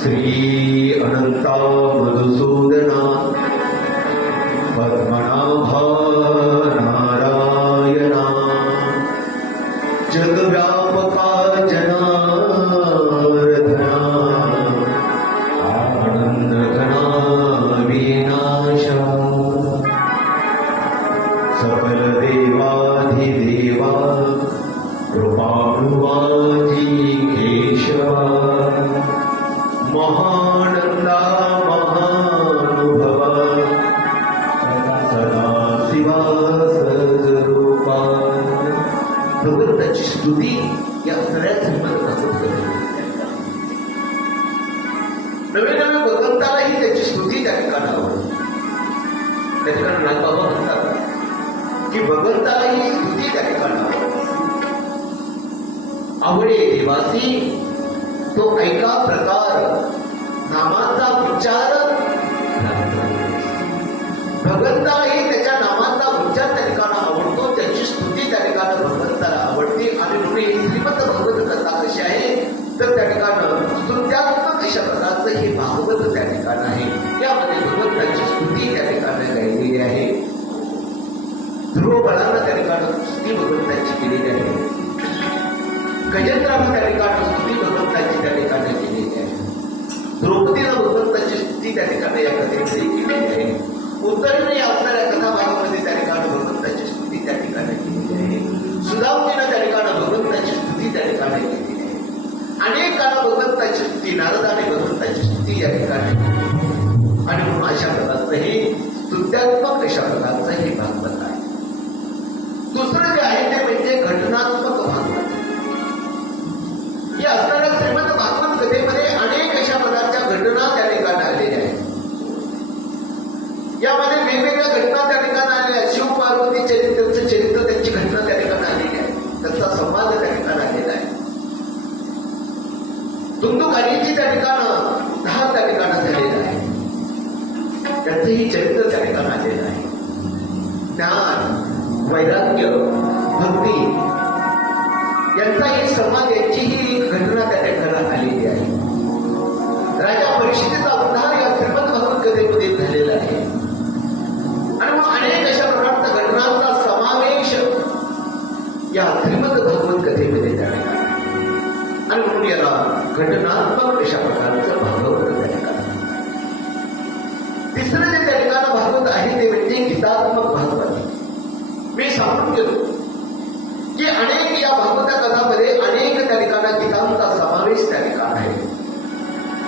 श्री अनंता मधुसूदना पद्मनाभा नारायणा जगव्यापका जनार्दना आनंदघना विनाशा सकल देवाधिदेवा कृपाळुवाजी केशवा महानंदा महानुभवा सदा शिवा सद्रूपा. भगवंताची स्तुती या सगळ्या नवे नवे भगवंतालाही त्याची स्तुती त्या ठिकाणी आवडते. त्या ठिकाणी नागबाबा म्हणतात की भगवंताला ही स्तुती त्या ठिकाणी आवडे देवासी तो ऐका प्रकार नामाचा उच्चार भगवंतालाही त्याच्या नामाचा उच्चार त्या ठिकाणी आवडतो, त्याची स्तुती त्या ठिकाणी भगवंताला आवडते. आणि म्हणून श्रीमद भगवत कथा कशी आहे तर त्या ठिकाणी स्तुत्यात्मक अशा प्रकारचं हे भागवत त्या ठिकाणी आहे. यामध्ये भगवंताची स्तुती त्या ठिकाणी गायलेली आहे. ध्रुव बळांना त्या ठिकाणी स्तुती भगवंताची केलेली आहे. गजेंद्राला त्या ठिकाणी स्तुती भगवंताची त्या ठिकाणी केलेली आहे. द्रौपदीला भगवंताची स्तुती त्या ठिकाणी या कथेमध्ये केलेली आहे. उत्तरेने असणाऱ्या कथाभागामध्ये त्या ठिकाणी भगवंताची स्तुती त्या ठिकाणी केलेली आहे. सुदामुनीनं त्या ठिकाणी भगवंताची स्तुती त्या ठिकाणी केलेली आहे. अनेक काळ भगवंताची स्तुती नारदाने भगवंताची स्तुती या ठिकाणी केली. आणि म्हणून अशा प्रकारचं हे स्तुत्यात्मक अशा प्रकारचं हे भागवत आहे. दुसरं जे आहे ते म्हणजे घटनात्मक भागवत. या असणाऱ्या श्रीमद भागवत कथेमध्ये अनेक अशा प्रकारच्या घटना त्या ठिकाणी आलेल्या आहेत. यामध्ये वेगवेगळ्या घटना त्या ठिकाणी आलेल्या. शिव पार्वती चरित्राचं चरित्र त्यांची घटना त्या ठिकाणी आलेली आहे. त्यांचा संवाद त्या ठिकाणी आलेला आहे. दुंदुकारीची त्या ठिकाणं 10 त्या ठिकाणी झालेलं आहे. त्यांचंही चरित्र त्या ठिकाणी आलेलं आहे. ज्ञान, वैराग्य, भक्ती यांचाही संवाद यांचीही घटना त्या ठिकाणी आलेली आहे. राजा परीक्षितीचा उद्धार या श्रीमद भागवत कथेमध्ये झालेला आहे. आणि मग अनेक अशा प्रकारच्या घटनांचा समावेश या श्रीमद भागवत कथेमध्ये त्या ठिकाणी. आणि म्हणून याला घटनात्मक अशा प्रकारचं भागवत त्या ठिकाणी. तिसरं जे त्या ठिकाणी भागवत आहे ते म्हणजे गीतात्मक भागवत. मी सांगून गेलो की अनेक या भागवत कथामध्ये अनेक त्या ठिकाणी गीतांचा समावेश त्या ठिकाणी आहे.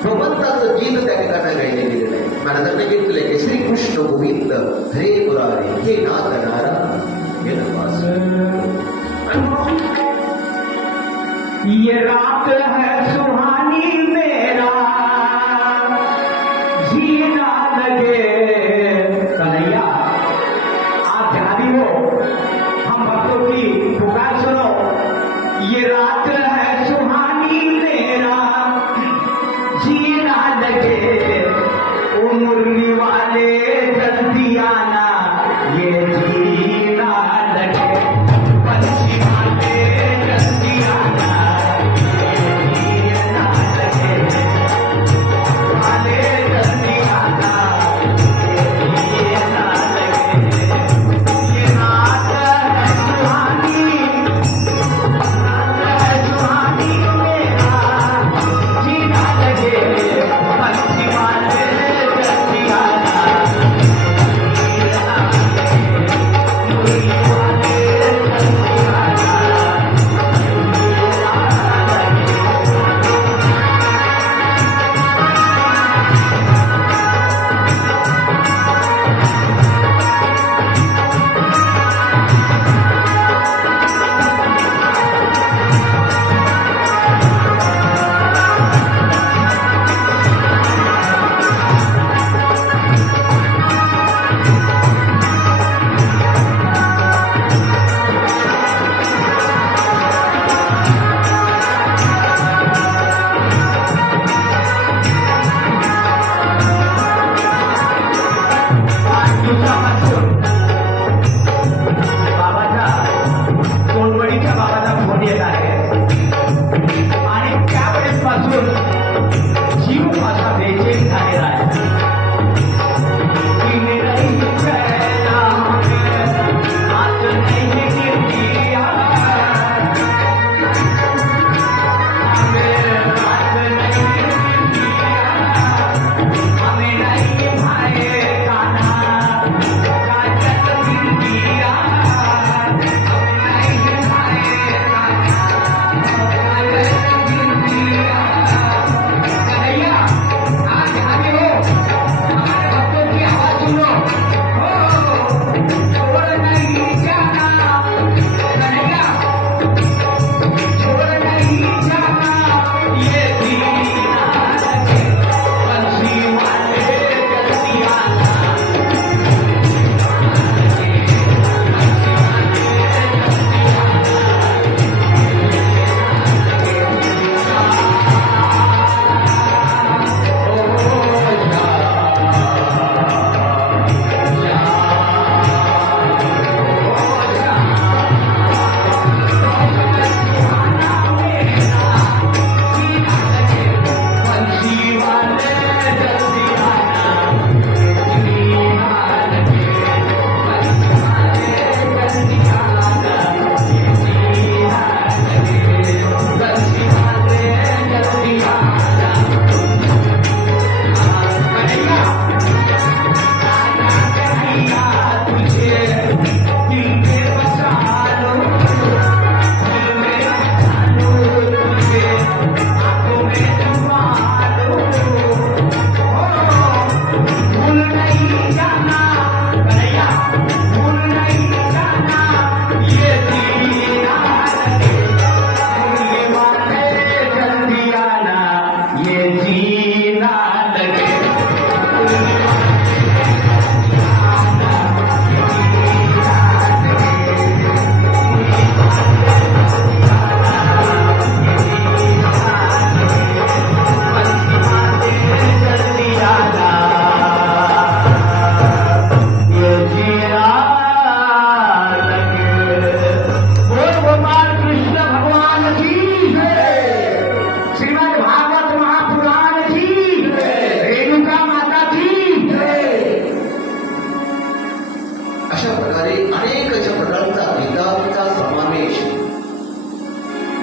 भगवंताचं गीत त्या ठिकाणी गायले गेलेलं आहे. महाराजांनी घेतलंय की श्रीकृष्ण गोविंद हरे मुरारे हे नाथ नारायण हे नवास. ये रात है सुहानी मेरा जीना लगे कन्हैया. आप ध्यानी हो, हम भक्तों की पुकार सुनो. ये रात है सुहानी मेरा जीना लगे ओ मुरली वाले जल्दी आना ये जीना लगे. बंसी वाले जल्दी आना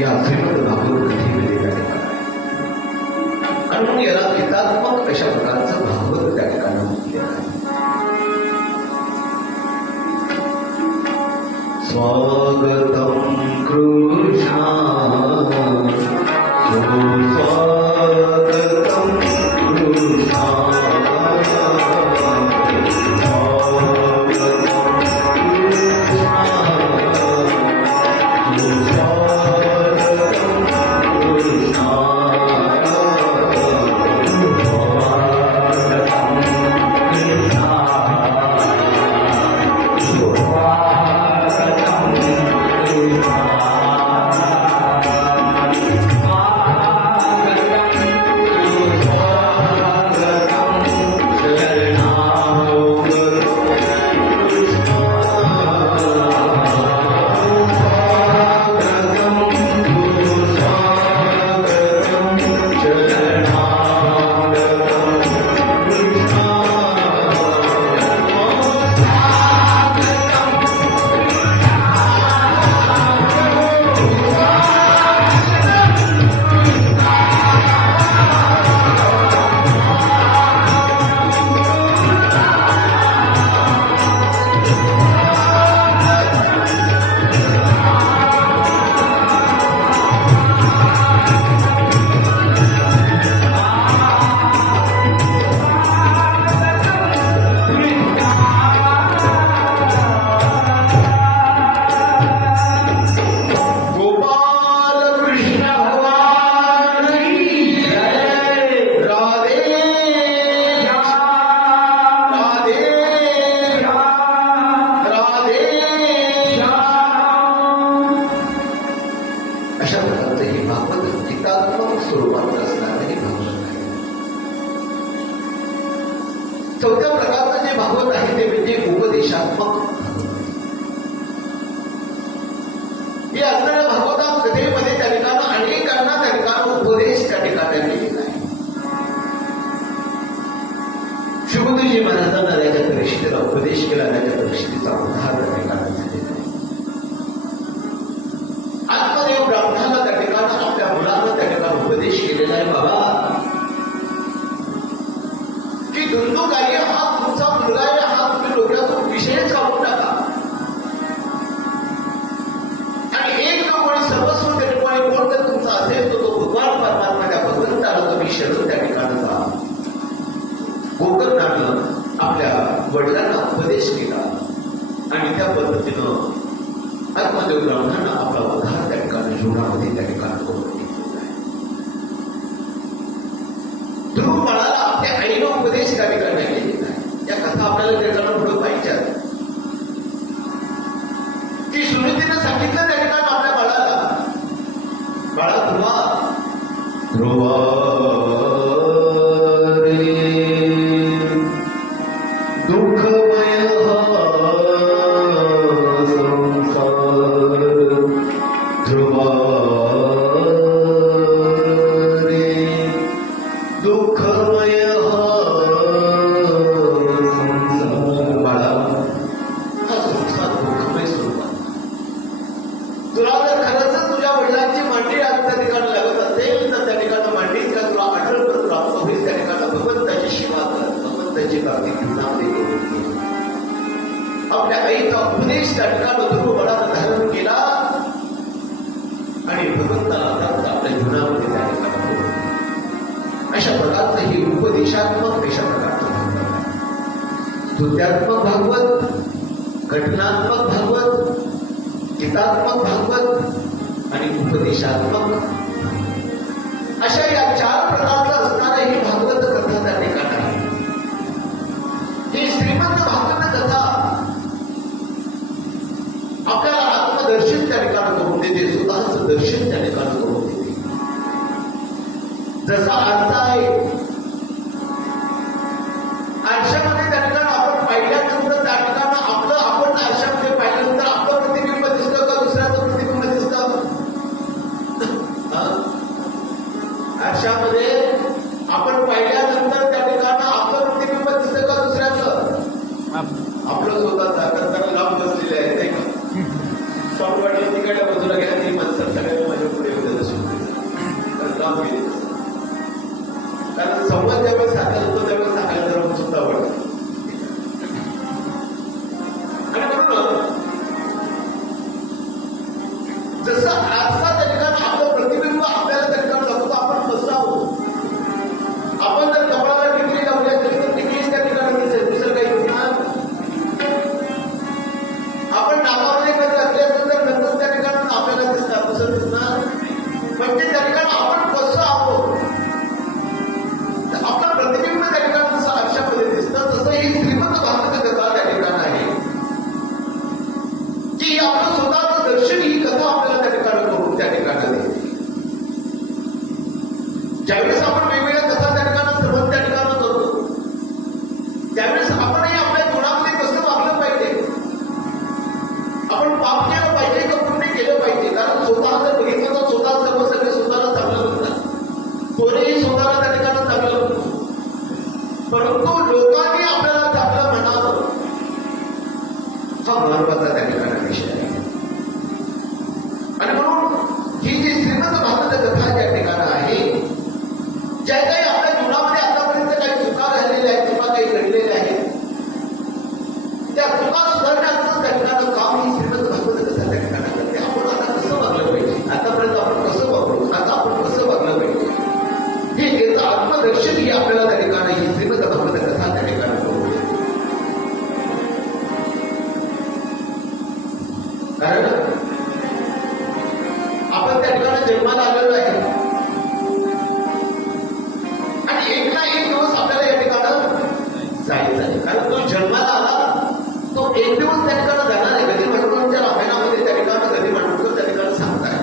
या श्रीमद भागवत कथेमध्ये त्या ठिकाणी आणि म्हणून याला गीतात्मक अशा प्रकारचं भागवत त्या ठिकाणी म्हटलेलं आहे. स्वागतम कृष्णा सुस्वागतम कृष्णा चौथ्या प्रकारचं जे भागवत आहे ते म्हणजे उपदेशात्मक. हे असणाऱ्या भागवतात कथेमध्ये त्या ठिकाणी अनेकांना त्या ठिकाणी उपदेश त्या ठिकाणी केलेला आहे. शुभदूजी महाराजांना त्याच्या परिषदेला उपदेश केला, त्याच्या परिषदेचा उद्धार त्या ठिकाणी झालेला आहे. आत्मदेव ब्राह्मणाला त्या ठिकाणी आपल्या मुलांना त्या ठिकाणी उपदेश केलेला आहे. बाबा की दुर्दुकारी हा तुमचा मुलगा आहे, हा तुम्ही डोक्यातून विषय काढून टाका आणि एक कोणी सर्वस्व त्या ठिकाणी कोण जर तुमचा असेल तो भगवान परमात्मा त्या भगवंताला तुम्ही शरण त्या ठिकाणी जा. गोकर्णानं आपल्या वडिलांना उपदेश केला आणि त्या पद्धतीनं आत्मदेव ब्राह्मणांना आपला उद्धार त्या ठिकाणी जीवनामध्ये त्या ठिकाणी करून घेतलेला आहे. ध्रुव बाळाला आपल्या आईनं उपदेश त्या ठिकाणी केलेला आहे. या कथा आपल्याला त्याच्यानं पुढे पाहिजेत की सुनीतीनं सांगितलं त्या ठिकाणी आपल्या बाळाला, बाळा ध्रुवा दुःखमय संसार ध्रुवा दुःखमय संसार. बाळा हा संसार दुःखमय स्वरूपात. तुला जर खरंच तुझ्या वडिलांची मांडी आज त्या ठिकाणी लागत असेल तर त्या ठिकाणी मांडीत का तुला आठवण कर, तुला होईल त्या ठिकाणी भगवंताची सेवा कर, भगवंताची प्राप्ती जीवनामध्ये करून. आपल्या आईचा उपदेश त्या ठिकाणी ध्रुव बाळानं धारण केला आणि भगवंताला प्राप्त आपल्या जीवनामध्ये त्या ठिकाणी करून. अशा प्रकारचं हे उपदेशात्मक अशा प्रकारचं भागवत आहे. स्तुत्यात्मक भागवत, घटनात्मक भागवत, गीतात्मक भागवत आणि उपदेशात्मक अशा या चार प्रकारचं असणारं ही भागवत कथा त्या ठिकाणी आहे. ही श्रीमंत भागवत कथा आपल्याला आत्मदर्शन त्या ठिकाणी करून देते, स्वतःच दर्शन त्या ठिकाणी करून देते. जसा आरसा आहे, आरशामध्ये त्या ठिकाणी आपण पाहिल्यानंतर त्या ठिकाणी आपलं आपण आरशामध्ये पाहिल्यानंतर आपलं प्रतिबिंब दिसतं का दुसऱ्याचं प्रतिबिंब दिसतं? आरशामध्ये आपण पाहिल्यानंतर त्या ठिकाणी आपलं प्रतिबिंब दिसतं का दुसऱ्याचं? आपलं स्वतःचा तर लांब बसलेलं आहे नाही का? सॉफ्ट वाटेल तिकडल्या बाजूला घ्या, ती माणसं सगळ्यांना माझ्या पुढे की आपलं स्वतःचं दर्शन ही कथा आपल्याला त्या ठिकाणी करून त्या ठिकाणी देते. ज्यावेळेस आपण वेगवेगळ्या कथा त्या ठिकाणी सर्व त्या ठिकाणी करतो त्यावेळेस आपणही आपल्या जीवनामध्ये कसं वागलं पाहिजे, आपण पाप केलं पाहिजे का पुण्य केलं पाहिजे. कारण स्वतः जर बघितलं तर स्वतः सर्व सगळे स्वतःला चांगलं म्हणतात, कोणीही स्वतःला त्या ठिकाणी चांगलं म्हणतो, परंतु लोकांनी आपल्याला चांगलं म्हणावं हा महत्वाचा त्या ठिकाणी विषय आहे. आणि म्हणून ही जी श्रीमंत भागवत कथा त्या ठिकाणी आहे, ज्या काही आपल्या जीवनामध्ये आतापर्यंत काही चुका झालेल्या आहेत किंवा काही घडलेल्या आहेत, त्या चुका सुधारण्याचं त्या ठिकाणी काम ही श्रीमंत भागवत कथा त्या ठिकाणी करते. आपण आता कसं वागलं पाहिजे, आतापर्यंत आपण कसं वागलो, आता आपण कसं वागलं पाहिजे, हे याचं आत्मदर्शन ही आपल्याला त्या ठिकाणी ही श्रीमंत भागवत कथा त्या ठिकाणी करू. कारण आपण त्या ठिकाणी जन्माला आलेलो आहे आणि एक ना एक दिवस आपल्याला या ठिकाणी जायचं आहे. कारण तो जन्माला आला तो एक दिवस त्या ठिकाणी जाणार आहे. गदी मांडुरकरच्या रामायणामध्ये त्या ठिकाणी गदी मांडुरकर त्या ठिकाणी सांगताय,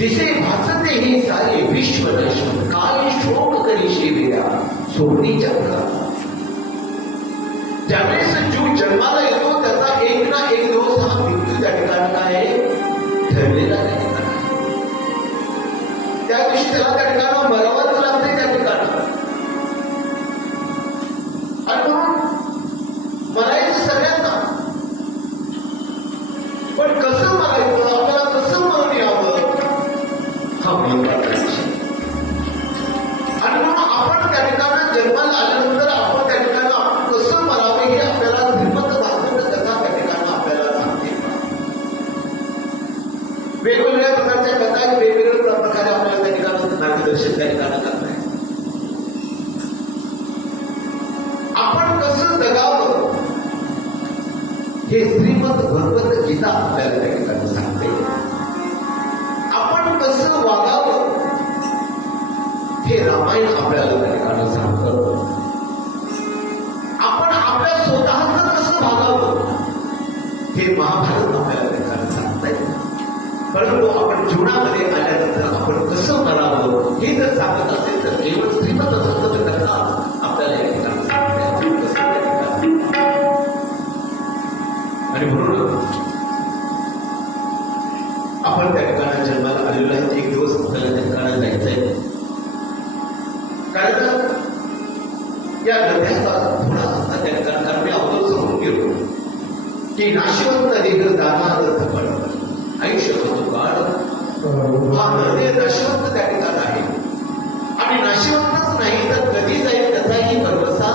दिसे भासते ही सारे विश्व दर्शन, काय शोक करी शिविया सोनी जगला. त्यावेळेस जीव जन्माला येतो त्याचा एक ना एक दिवस हा मृत्यू त्या ठिकाणी काय ठरलेला त्या ठिकाणी. त्या दिवशी त्याला त्या ठिकाणी मरावंच लागते त्या ठिकाणी. आणि म्हणून मरायचं सगळ्यांना, पण कसं मरायचं, आपल्याला कसं मरून यावं हा महत्वाचा विषय. आणि म्हणून आपण त्या ठिकाणी जन्माला आल्यानंतर आपण त्या ठिकाणी आपण कसं मरावे हे आपल्याला श्रीमंत भागवत कथा त्या ठिकाणी आपल्याला सांगते. वेगवेगळ्या प्रकारच्या कथा वेगवेगळ्या प्रकारे आपल्याला त्या ठिकाणी मार्गदर्शन त्या ठिकाणी करताय. आपण कसं जगावं हे श्रीमंत भगवत गीता आपल्याला त्या ठिकाणी सांगते. आपण कसं वागावं हे रामायण आपल्याला त्या ठिकाणी सांगतं. आपण आपल्या स्वतःचं कसं वागावं हे महाभारत आपल्याला त्या ठिकाणी सांगताय. परंतु आपण जीवनामध्ये आल्यानंतर आपण कसं करावं हे जर सांगत असेल तर केवळ श्रीमंत भगवत कथा आपल्याला या ठिकाणी सांगते. आपण कसं त्या ठिकाणी की नाशिवंत देह जाणार सफळ आयुष्य होतो काळ हा हृदय नाशिवंत त्या ठिकाणी आहे आणि नाशिवंतच नाही तर कधी जाईल त्याचाही भरवसा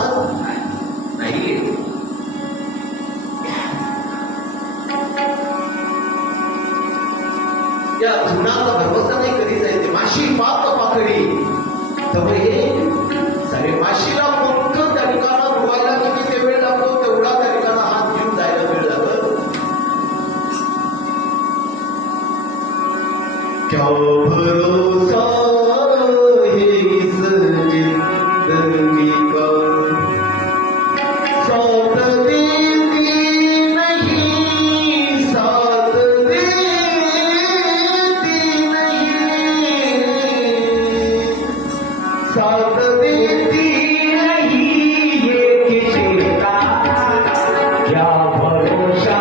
नाही. या धुनाचा भरवसा नाही कधी जायचे माशी पाप पाकडी तर हे सारे माशीला मोठं त्या ठिकाणा धुवायला किती ते वेळ लागतो तेवढा त्या ठिकाणा हात घेऊन जायला वेळ लागत. क्या भरोसा है इस जिंदगी का साथ देती नहीं साथ देती नहीं साथ देती नहीं ये किसी का क्या भरोसा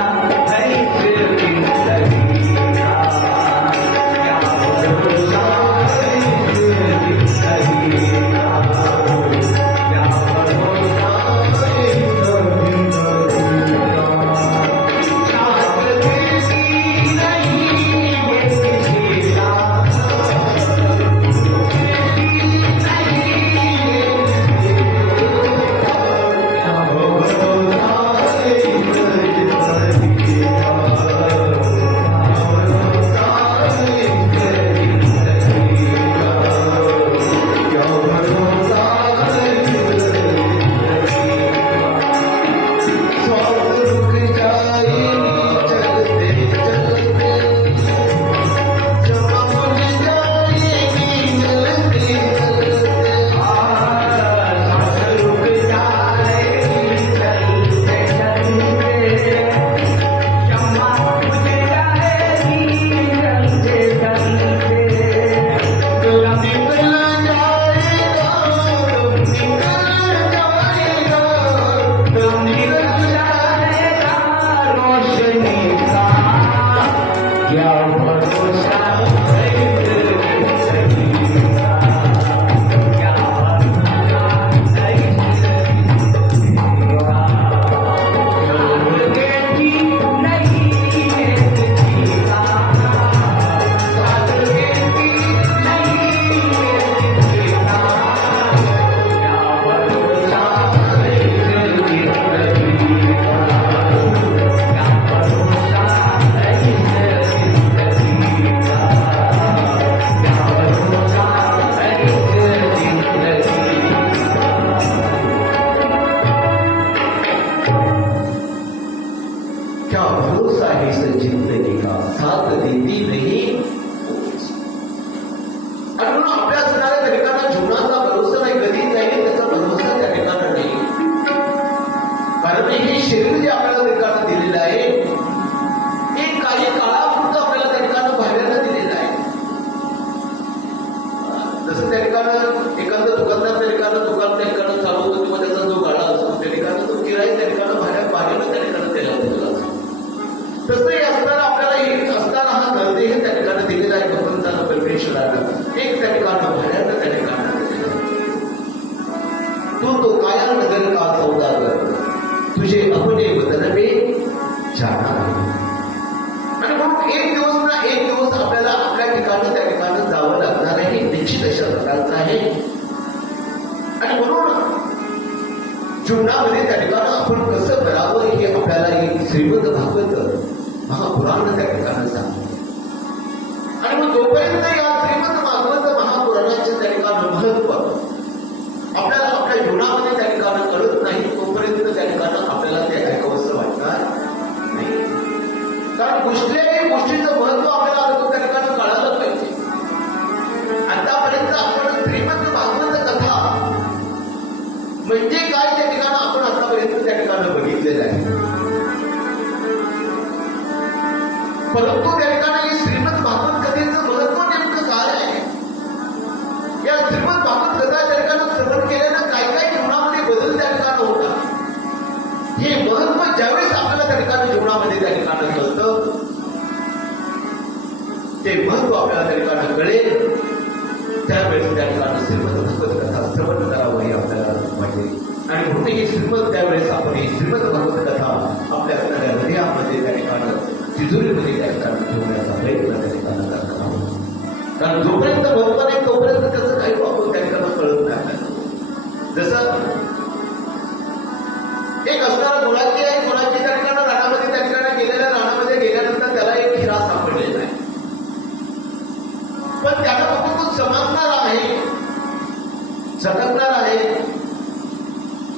है इस जिंदगी का क्या भरोसा है इस जिंदगी का क्या भरोसा है इस जिंदगी का साथ देती नहीं ये किसी का क्या भरोसा है इस जिंदगी का साथ देती नहीं. आणि म्हणून आपल्या असणाऱ्या त्या ठिकाणा जीवनाचा भरोसा नाही कधी जाईल त्याचा भरोसा त्या ठिकाणा नाही. कारण हे शरीर जे आपल्याला त्या ठिकाणी दिलेलं आहे हे काही काळापुरतं आपल्याला त्या ठिकाणी भाड्यानं दिलेलं आहे. जसं त्या ठिकाणी एखादं दुकानदार त्या ठिकाणी दुकान त्या ठिकाणी चालवतो किंवा त्याचा जो गाडा असतो त्या ठिकाणी तो किराया त्या ठिकाणी भाड्यानं त्या ठिकाणी त्याला दिलेला असतो. तसंही असताना आपल्याला एक असताना हा नरदेह त्या ठिकाणी दिलेला आहे भगवंतानं परमेश्वरानं एक त्या ठिकाणी भाड्यानं त्या ठिकाणी तो काया नगर का सौदागर तुझे अपने वतन में जाना. आणि म्हणून एक दिवस ना एक दिवस आपल्याला आपल्या ठिकाणी त्या ठिकाणी जावं लागणार आहे निश्चित अशा प्रकारचं आहे. आणि म्हणून जीवनामध्ये त्या ठिकाणी आपण कसं करावं हे आपल्याला एक श्रीमद भागवत महापुराण त्या ठिकाणी सांगतो. आणि मग जोपर्यंत या श्रीमद भागवत महापुराणाचे त्या ठिकाणी महत्व आपल्याला आपल्या जीवनामध्ये त्या ठिकाणी कळत नाही तोपर्यंत त्या ठिकाणी आपल्याला ते ऐकावंसं वाटणार नाही. कारण कुठल्याही गोष्टीचं महत्व आपल्याला आता त्या ठिकाणी कळालं पाहिजे. आतापर्यंत आपण श्रीमद भागवत कथा म्हणजे काय त्या ठिकाणी आपण आतापर्यंत त्या ठिकाणी बघितलेलं आहे. परंतु त्या ठिकाणी श्रीमद भागवत कथेचं महत्व नेमकं काय आहे. या श्रीमद भागवत कथा त्या ठिकाणी श्रवण केल्यानं काय काय जीवनामध्ये बदल त्या ठिकाणी होतात हे महत्व ज्यावेळेस आपल्याला त्या ठिकाणी जीवनामध्ये त्या ठिकाणी कळतं ते महत्व आपल्याला त्या ठिकाणी कळेल त्यावेळेस त्या ठिकाणी श्रीमद भागवत कथा श्रवण करावं हे आपल्याला वाटेल. आणि म्हणून ही श्रीमद त्यावेळेस आपण ही श्रीमद भागवत कथा आपल्या असणाऱ्या हृदयात जोपर्यंत महत्व नाही तोपर्यंत त्याचं काही वापर त्यांना कळत नाही. जसं एक असणारा गुलाची आहे, गुलाची त्या ठिकाणी रानामध्ये त्या ठिकाणी गेलेल्या रानामध्ये गेल्यानंतर त्याला एक हिरा सापडलेला आहे. पण त्याला बघून तो चमकणार आहे, चटकणार आहे.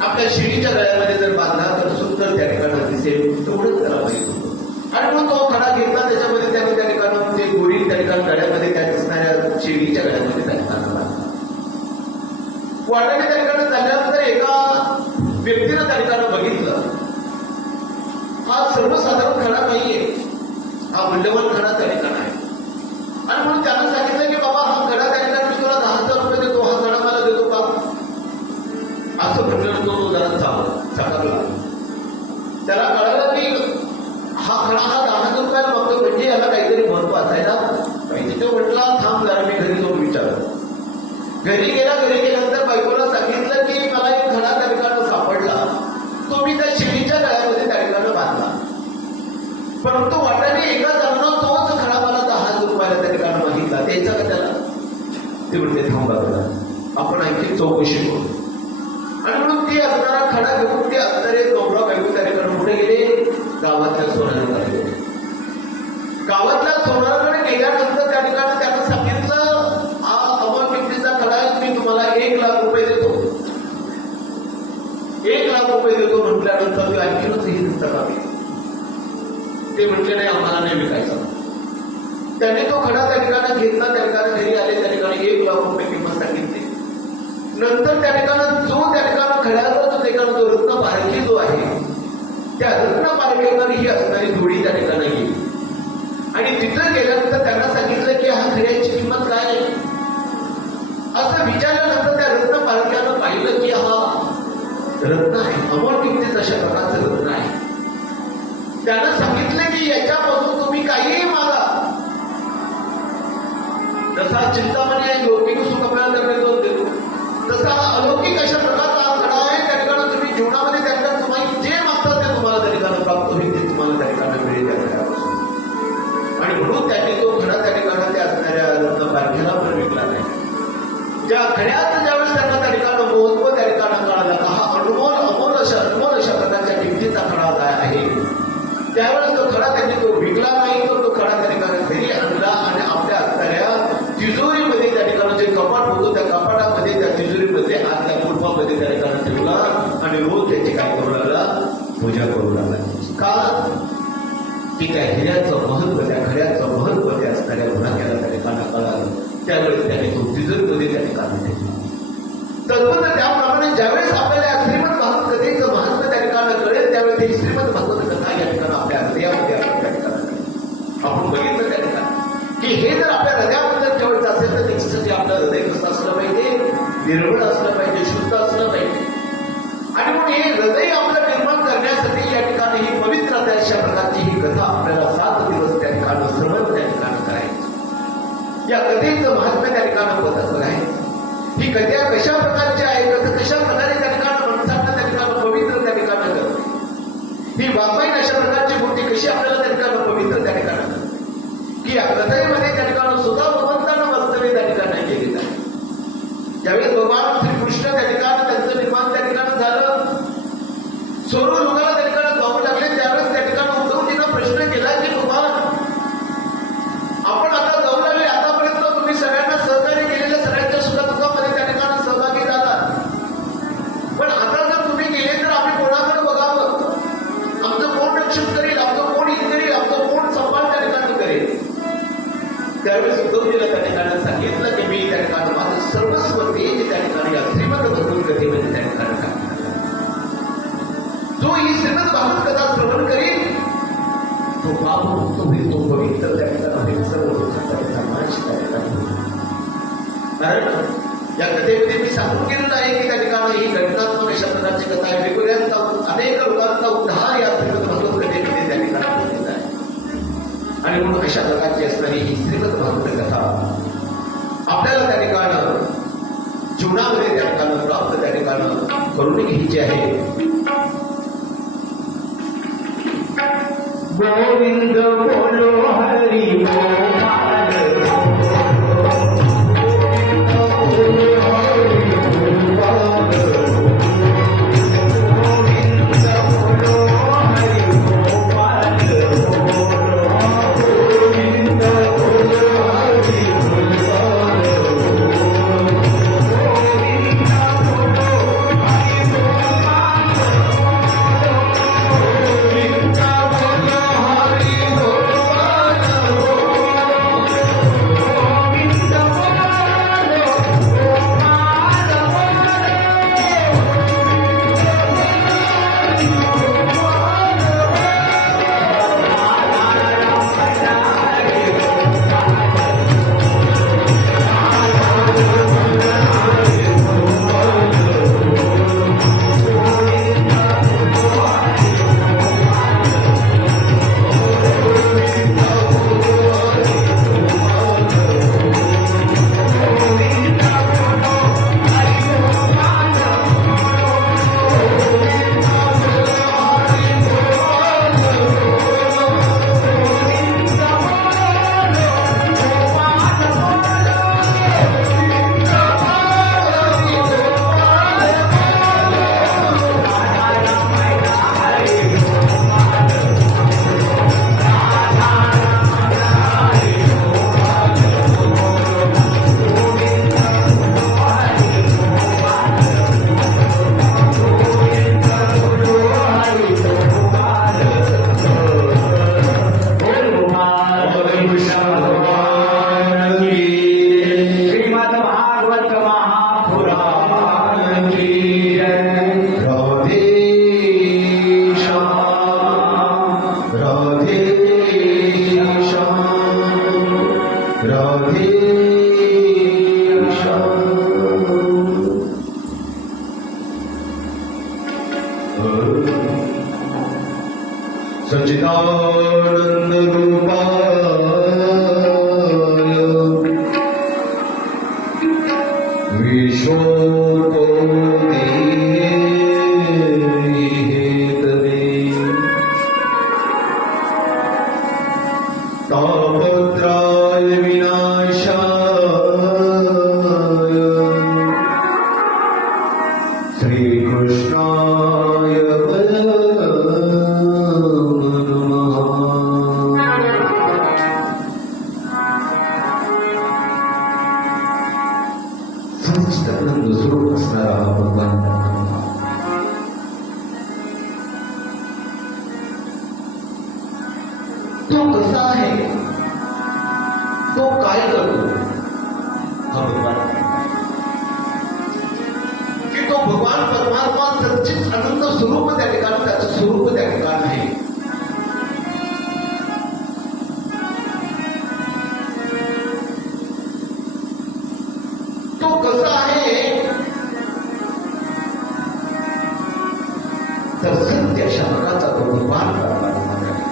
आपल्या शिडीच्या गळ्यामध्ये जर बांधला तर सुंदर त्या ठिकाणी दिसेल तेवढंच त्याला माहित होतं. आणि मग तो खडा घेतला, त्याच्यामध्ये त्याने त्या ठिकाणी ते गोरी त्या ठिकाणी गळ्यामध्ये त्या दिसणाऱ्या शिडीच्या गळ्यामध्ये त्या ठिकाणी बांधला. वाटाने त्या ठिकाणी झाल्यानंतर एका व्यक्तीनं त्या ठिकाणी बघितलं, हा सर्वसाधारण खडा नाहीये, हा मूल्यवान खडा त्या ठिकाणी आहे. आणि म्हणून त्यानं सांगितलं की बाबा हा खडा त्या ठिकाणी मी तुला 10,000 रुपये देतो, हा खडा मला देतो का? असं म्हटलं तो जरा चकाकला. त्याला कळलं की हा खडा हा 10,000 रुपयाला मागतो, म्हणजे याला काहीतरी महत्व असायला पाहिजे. तो म्हटला थांब जरा मी घरी जाऊन विचारतो. घरी गेल्यानंतर बायकोला सांगितलं की मला एक खडा त्या ठिकाणी सापडला, तो मी त्या शिडीच्या गळ्यामध्ये त्या ठिकाणी बांधला. परंतु वाटाने एका जणांना तोच खडा मला 10,000 रुपयाला त्या ठिकाणी मागितला, द्यायचा का त्याला? ते म्हणते थांबा आपण आणखी चौकशी करू. आणि म्हणून ती असणारा खडा घेऊन ते असणारे नवरा बायको त्या ठिकाणी पुढे गेले, गावातल्या सोनाराकडे गेले. गावातल्या सोनाराकडे गेल्यानंतर त्या ठिकाणी त्यानं सांगितलं हा अमर किमतीचा खडा आहे, मी तुम्हाला 1,00,000 रुपये देतो. 1,00,000 रुपये देतो म्हटल्यानंतर ते आणखीनच ही चकाकली. ते म्हटले नाही आम्हाला नाही विकायचा. त्याने तो खडा त्या ठिकाणी घेतला, त्या ठिकाणी घरी आले, त्या ठिकाणी 1,00,000 रुपये किंमत सांगितली. नंतर त्या ठिकाणी जो त्या ठिकाणी खड्यावर जो ठिकाणी जो रत्न पारखी जो आहे, त्या रत्न पारखीवर ही असणारी जोडी त्या ठिकाणी गेली. आणि तिथं गेल्यानंतर त्यांना सांगितलं की हा खड्याची किंमत काय आहे असं विचारल्यानंतर त्या रत्न पारख्यानं पाहिलं की हा रत्न आहे, अमोल किमतीत अशा प्रकारचं रत्न आहे. त्यानं सांगितलं की याच्यापासून तुम्ही काहीही मागा, जसा चिंतामणी आहे लौकिक सुख आपल्याला देतो, तसा अलौकिक अशा प्रकारचा हा खडा आहे. त्या ठिकाणी तुम्ही जीवनामध्ये त्या ठिकाणी तुम्हाला जे मागतात ते तुम्हाला त्या ठिकाणी प्राप्त होईल, ते तुम्हाला त्या ठिकाणी मिळेल त्या खड्यापासून. आणि म्हणून त्यांनी तो खडा त्या ठिकाणी त्या असणाऱ्या रत्न पारखेला पण विकला नाही. ज्या खड्याचं ज्यावेळेस त्यांना त्या ठिकाणी महत्व त्या ठिकाणी कळालं का हा अनमोल अशा प्रकारच्या किमतीचा खडा काय आहे, त्यावेळेस तो खडा त्यांनी तो विकला नाही, तर तो खडा त्या ठिकाणी घरी आणला आणि आपल्या असणाऱ्या तिजोरीमध्ये त्या ठिकाणी जे कपाट होतं त्या कपाटामध्ये त्या तिजोरीमध्ये आतल्या कुलपामध्ये त्या ठिकाणी ठेवला आणि रोज त्याची काय करू लागला, पूजा करू लागला. का? की त्या हिऱ्याचं महत्व, त्या खड्याचं महत्व त्या असणाऱ्या गुन्ह्याला त्या ठिकाणी कळालं. त्यावेळेस त्याने तो तिजोरीमध्ये त्या ठिकाणी ठेवला. तद्वत त्याप्रमाणे ज्यावेळेस आपल्याला श्रीमद भागवत कथेचं महत्व त्या ठिकाणी कळेल, त्यावेळेस ते श्रीमद भागवत कथा या ठिकाणी आपल्या हृदयामध्ये त्या ठिकाणी आपण बघितलं त्या ठिकाणी की हे जर आपल्या हृदयाबद्दल जेवढचं असेल तर त्याच्यासाठी आपलं हृदय कसं असलं पाहिजे, निर्मळ असलं पाहिजे, शुद्ध असलं पाहिजे. आणि मग हे हृदय आपलं निर्माण करण्यासाठी या ठिकाणी ही पवित्र अशा प्रकारची ही कथा आपल्याला 7 दिवस त्या ठिकाणी श्रवण त्या ठिकाणी करायची. या कथेचं महत्व त्या ठिकाणी होत आहे. ही कथा कशा प्रकारची आहे, कशा प्रकारे त्या ठिकाणी माणसांना त्या ठिकाणी पवित्र त्या ठिकाणी करते, ही वाङ्मयीन अशा प्रकारची मूर्ती कशी आपल्याला त्या ठिकाणी पवित्र त्या ठिकाणी करते, की या कथेमध्ये त्या ठिकाणी सुद्धा भगवंतानं वास्तव्य त्या ठिकाणी केलेलं आहे. ज्यावेळेस भगवान श्रीकृष्ण त्या ठिकाणी त्यांचं निर्माण त्या ठिकाणी झालं, सोरू लोकांना त्या ठिकाणी जाऊ लागले, त्यावेळेस त्या ठिकाणी उद्धवजीनं प्रश्न केला की भगवान आपण आता जाऊ लागले, आतापर्यंत तुम्ही सगळ्यांना सहकार्य केलेल्या सगळ्यांच्या सुखदुःखामध्ये त्या ठिकाणी सहभागी झाला, पण आता जर तुम्ही गेले तर आम्ही कोणाकडे बघावं, आमचं कोण रक्षण करेल, आमचं कोण हित करेल, आमचं कोण सांभाळ त्या ठिकाणी करेल. त्यावेळेस उद्धवजीला त्या ठिकाणी सांगितलं की मी त्या ठिकाणी माझं सर्वस्व तेज त्या ठिकाणी या श्रीमद भागवत कथेमध्ये त्या ठिकाणी टाकलं. जो ही श्रीमद भागवत कथा श्रवण करेल तो पापमुक्त होईल, तो पवित्र त्या ठिकाणी सर्व त्याचा नाश त्या ठिकाणी. कारण या कथेमध्ये मी सांगून गेलेलं आहे की त्या ठिकाणी ही घटनात्मक अशा प्रकारची कथा आहे. वेगवेगळ्यांचा अनेक लोकांचा उद्धार या श्रीमद भागवत कथेमध्ये त्या ठिकाणी होलेला आहे. आणि म्हणून अशा प्रकारची असणारी ही श्रीमद भागवत कथा आपल्याला त्या ठिकाणी जीवनामध्ये त्या ठिकाणी प्राप्त त्या ठिकाणी करून घ्यायची आहे. गोविंद बोलो हरि बोल. सच्चिदानंद रूपाय विश्वोपदेहेतवे तापत्राय विनाशाय श्रीकृष्णाय सच्चिदानंद स्वरूप असणारा हा भगवान परमात्मा तो कसा आहे, तो काय करतो, हा भगवान की तो भगवान परमात्मा सच्चित आनंद स्वरूप त्या ठिकाणी, त्याचं स्वरूप त्या ठिकाणी आहे. तो कसा आहे तर सत्य शब्दाचा तो भगवान परमात्मा त्या ठिकाणी.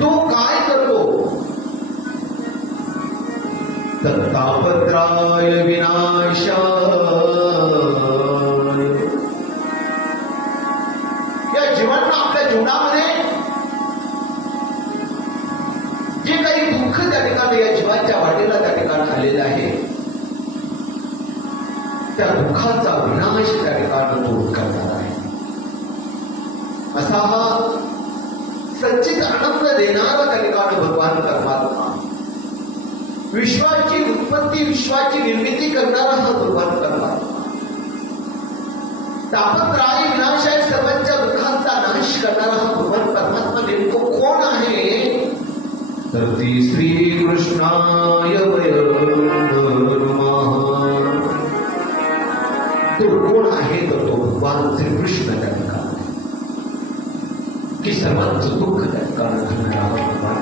तो काय करतो तर तापत्राय विनाशाय या जीवांना आपल्या जीवनामध्ये जे काही दुःख त्या ठिकाणी या जीवाच्या वाटेला त्या ठिकाणी आलेलं आहे त्या दुःखाचा विनाश त्या ठिकाणी तो करणार आहे. असा हा सच्चित आनंद देणारा त्या ठिकाणी भगवान परमात्मा, विश्वाची उत्पत्ती विश्वाची निर्मिती करणारा हा भगवान परमात्मा, तापत्राय विनाशाय सर्वांच्या दुःखांचा नाश करणारा हा भगवान परमात्मा नेमकं कोण आहे तर ती श्रीकृष्णाय नमः. तो कोण आहे तर तो भगवान श्रीकृष्ण त्या ठिकाणी की सर्वांचं दुःख त्या ठिकाणी घालणारा भगवान.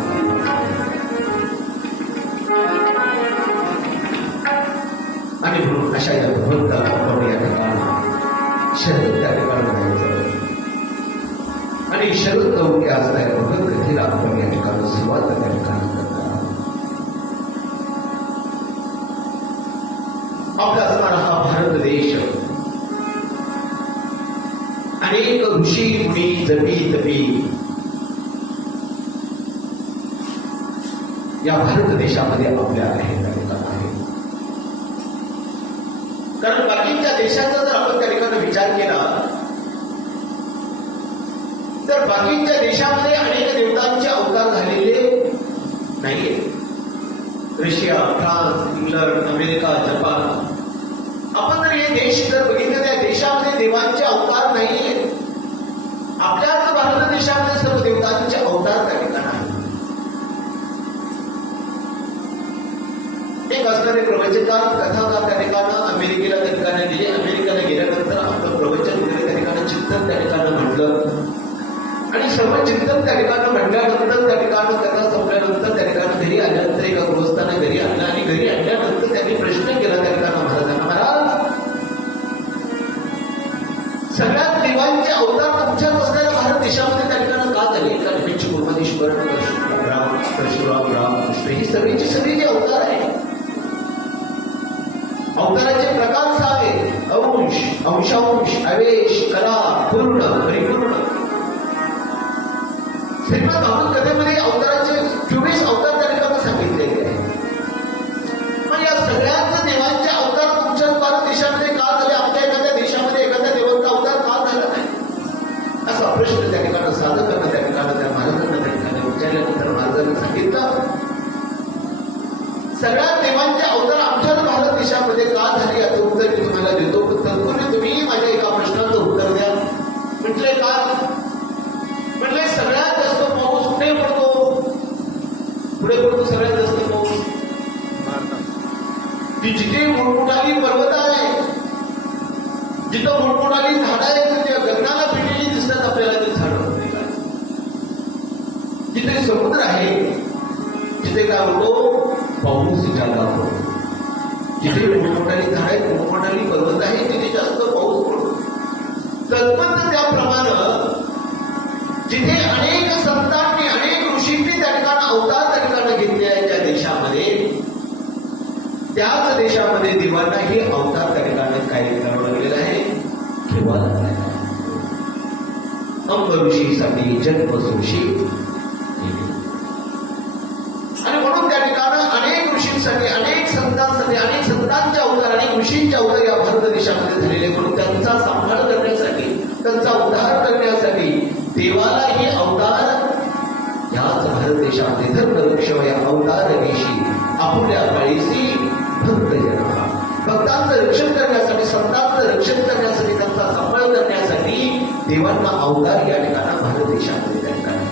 आणि म्हणून अशा या भगवंताला आपण या ठिकाणी शरद त्या ठिकाणी जायचं आणि शरद गौरी असता या भगवद्गीतेला आपण या ठिकाणी सुरुवात त्या ठिकाणी करणार आहोत. आपला असणारा हा भारत देश अनेक ऋषी मुनी जपी तपी या भारत देशामध्ये आपल्या आहे त्या ठिकाणी आहे. कारण बाकीच्या देशाचा जर आपण त्या ठिकाणी विचार केला तर बाकीच्या देशामध्ये अनेक देवतांचे अवतार झालेले नाहीये. Russia, France, England, America, Japan, आपण जर हे देश जर बघितले त्या देशामध्ये देवांचे अवतार नाहीये. आपल्याच भारत देशामध्ये सर्व देवतांचे अवतार त्या ठिकाणी आहेत. एक असणारे प्रवचनकार कथाकार त्या ठिकाणी अमेरिकेला त्या ठिकाणी गेले. अमेरिकेला गेल्यानंतर आपलं प्रवचन वगैरे त्या ठिकाणी चिंतन त्या ठिकाणी म्हटलं आणि सर्व चिंतन त्या ठिकाणी म्हटल्यानंतर त्या ठिकाणी कथा संपल्यानंतर त्या ठिकाणी घरी आल्यानंतर एका गृहस्थाने घरी आणलं आणि घरी आणल्यानंतर त्यांनी प्रश्न केला त्या ठिकाणी महाराजांना, महाराज सगळ्यात देवांचे अवतार तुमच्याच असलेल्या भारत देशामध्ये त्या ठिकाणी का झाले? कारण विच कुर्मधीश्वर परशुराम रामकृष्ण ही सगळीची सगळी जे अवतार आहे अवताराचे प्रकार सहावे, अंश, अंशांश, अवेश, कला, पूर्ण, परिपूर्ण. श्रीमद भागवत कथेमध्ये अवताराचे 24 अवतार त्या ठिकाणी सांगितलेले आहेत. पण या सगळ्याच देवांचे अवतार तुमच्याच भारत देशामध्ये का झाले? आमच्या एखाद्या देशामध्ये एखाद्या देवांचा अवतार का झाला नाही? असा प्रश्न त्या ठिकाणी साधकांना त्या ठिकाणी त्या महाराजांना त्या ठिकाणी विचारल्यानंतर महाराजांनी सांगितलं सगळ्या देवांचे अवतार आमच्याच भारत देशामध्ये का झाले याचं उत्तर मी तुम्हाला देतो. तत्पूर्वी तुम्ही माझ्या एका प्रश्नाचं उत्तर द्या. म्हटले का? म्हटले सगळ्यात जास्त पाऊस कुठे पडतो? पुढे पडतो सगळ्यात जास्त पाऊस ती जिथे मोठमोठाली पर्वत आहे, जिथं मोठमोठाली झाडं आहेत, त्या गगनाला पिलेली दिसतात आपल्याला ते झाडं. जिथे समुद्र आहे तिथे काय होतो? पाऊस जादा होतो. जिथे मोठमोठाली झाड आहेत, मोठमोठाली पर्वत आहे, तिथे जास्त पाऊस पडतो. तत्पंत त्याप्रमाणे अंब ऋषीसाठी जन्मसोशी. आणि म्हणून त्या ठिकाणी अनेक ऋषींसाठी, अनेक संतांसाठी, अनेक संतांचे अवतार, अनेक ऋषींचे अवतार या भारत देशामध्ये झालेले. म्हणून त्यांचा सांभाळ करण्यासाठी, त्यांचा उद्धार करण्यासाठी देवालाही अवतार याच भारत देशामध्ये धर्मरक्ष या अवतार देशी आपल्या काळीसी भक्त जना, भक्तांचं रक्षण करण्यासाठी, संतांचं रक्षण करण्यासाठी, त्यांचा सांभाळ करण्यासाठी देवांना अवतार या ठिकाणी भारत देशामध्ये त्या ठिकाणी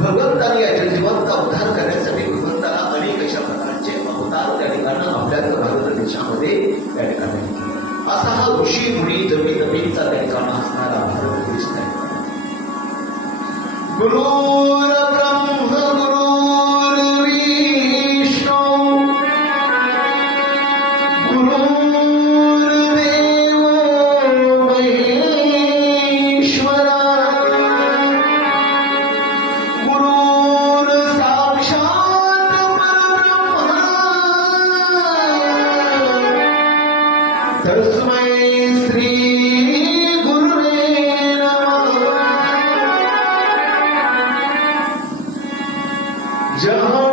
भगवंताने याच्या जीवनाचा उद्धार करण्यासाठी भगवंताला अनेक अशा प्रकारचे अवतार त्या ठिकाणी आपल्याच भारत देशामध्ये त्या ठिकाणी असा हा ऋषी मुनी जमी तमीचा त्या ठिकाणी असणारा भारत देश त्या ठिकाणी. गुरुर ब्रह्म गुरुर विष्णू गुरुर देव महेश्वरा तस्मै श्री गुरुवे नमः. जहाँ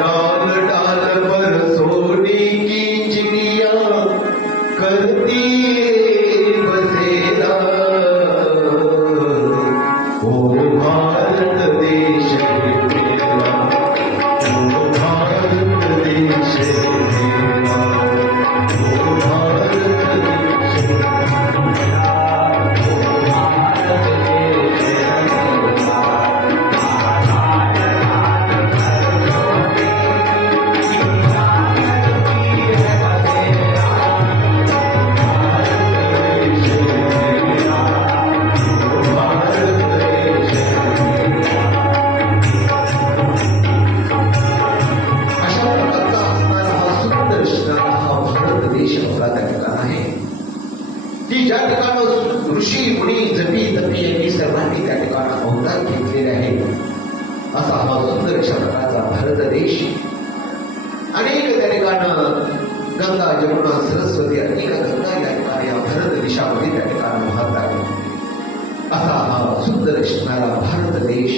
डाल डाल पर सोने की चिड़िया करती बसेरा. ओ भारत देश मेरा, ओ भारत देश मेरा, ओ भारत देश मेरा, ओ भारत देश मेरा. की ज्या ठिकाणी ऋषी मुनी जपी तपी यांनी सर्वांनी त्या ठिकाणी अवतार घेतलेले आहे असा हा सुंदर अशा प्रकारचा भारत देश. अनेक त्या ठिकाणी गंगा जमुना सरस्वती अनेक गंगा या ठिकाणी या भारत देशामध्ये त्या ठिकाणी वाहत आहे. असा हा सुंदर असणारा भारत देश,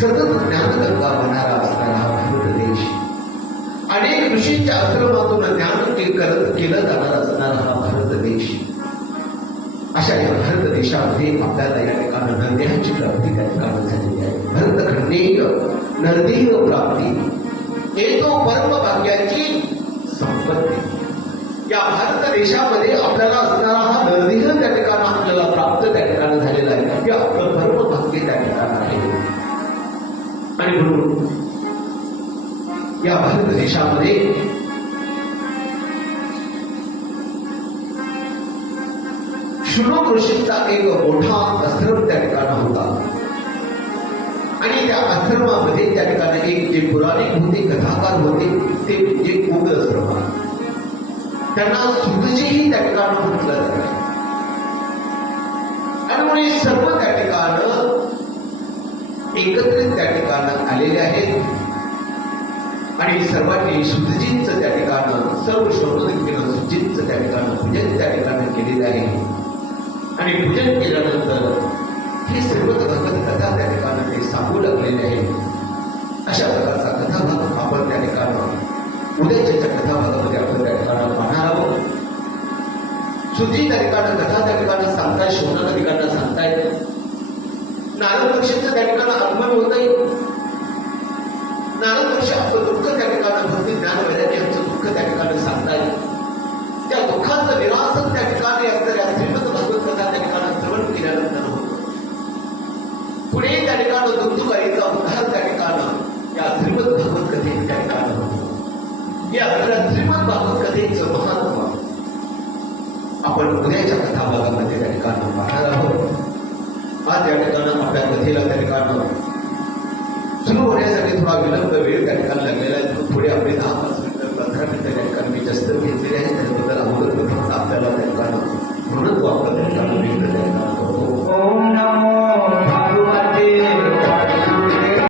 सतत ज्ञानगंगा वाहणारा असणारा हा भारत देश, अनेक ऋषींच्या आश्रमातून ज्ञान केलं जाणार असणारा हा भारत देश. अशा या भारत देशामध्ये आपल्याला या ठिकाणी नद्यांची प्राप्ती त्या ठिकाणी झालेली आहे. भरतखंडेय नरदेह प्राप्ती येतो परम भाग्याची संपत्ती. या भारत देशामध्ये आपल्याला असणारा हा नरदेह त्या ठिकाणी आपल्याला प्राप्त त्या ठिकाणी झालेला आहे की आपलं परम भाग्य त्या ठिकाणी आहे. आणि म्हणून या भारत देशामध्ये शुनक ऋषींचा एक मोठा आश्रम त्या ठिकाणी होता. आणि त्या आश्रमामध्ये त्या ठिकाणी एक जे पुराणिक होते, कथाकार होते, ते म्हणजे उग्रश्रवा. त्यांना सुतजीही त्या ठिकाणी म्हटलं जातं. आणि म्हणून सर्व त्या ठिकाणी एकत्रित त्या ठिकाणी आलेले आहेत. आणि सर्वांनी सुतजींचं त्या ठिकाणी सर्व श्रोतृंनी सुतजींचं त्या ठिकाणी पूजन त्या ठिकाणी केलेलं आहे. आणि पूजन केल्यानंतर हे सर्व भगवत कथा त्या ठिकाणी ते सांगू लागलेले आहे. अशा प्रकारचा कथाभाग आपण त्या ठिकाणी उद्याच्या कथाभागामध्ये आपण त्या ठिकाणी पाहणार आहोत. श्रुती त्या ठिकाणं, कथा त्या ठिकाणं सांगताय, शोधन त्या ठिकाणं सांगताय, नारद पक्षाचं त्या ठिकाणं आगमन होत आहे. नारद पक्ष आपलं दुःख त्या ठिकाणं भक्ती ज्ञान वैराग्याचं दुःख त्या ठिकाणं सांगताय. त्या दुःखाचं निरासन त्या ठिकाणी असणाऱ्या श्रीमद भगवत कथा त्या ठिकाणं श्रवण केल्यानंतर होतं. पुढे त्या ठिकाणं दुःखकारीचा उद्धार त्या ठिकाणं या श्रीमद भागवत कथेत त्या ठिकाणं होतं. या सगळ्या श्रीमद भागवत कथेचं महत्व आपण उद्याच्या कथा भागामध्ये त्या ठिकाणं पाहणार आहोत. आज या ठिकाणं आपल्या कथेला त्या ठिकाणं सुरू होण्यासाठी थोडा विलंब वेळ त्या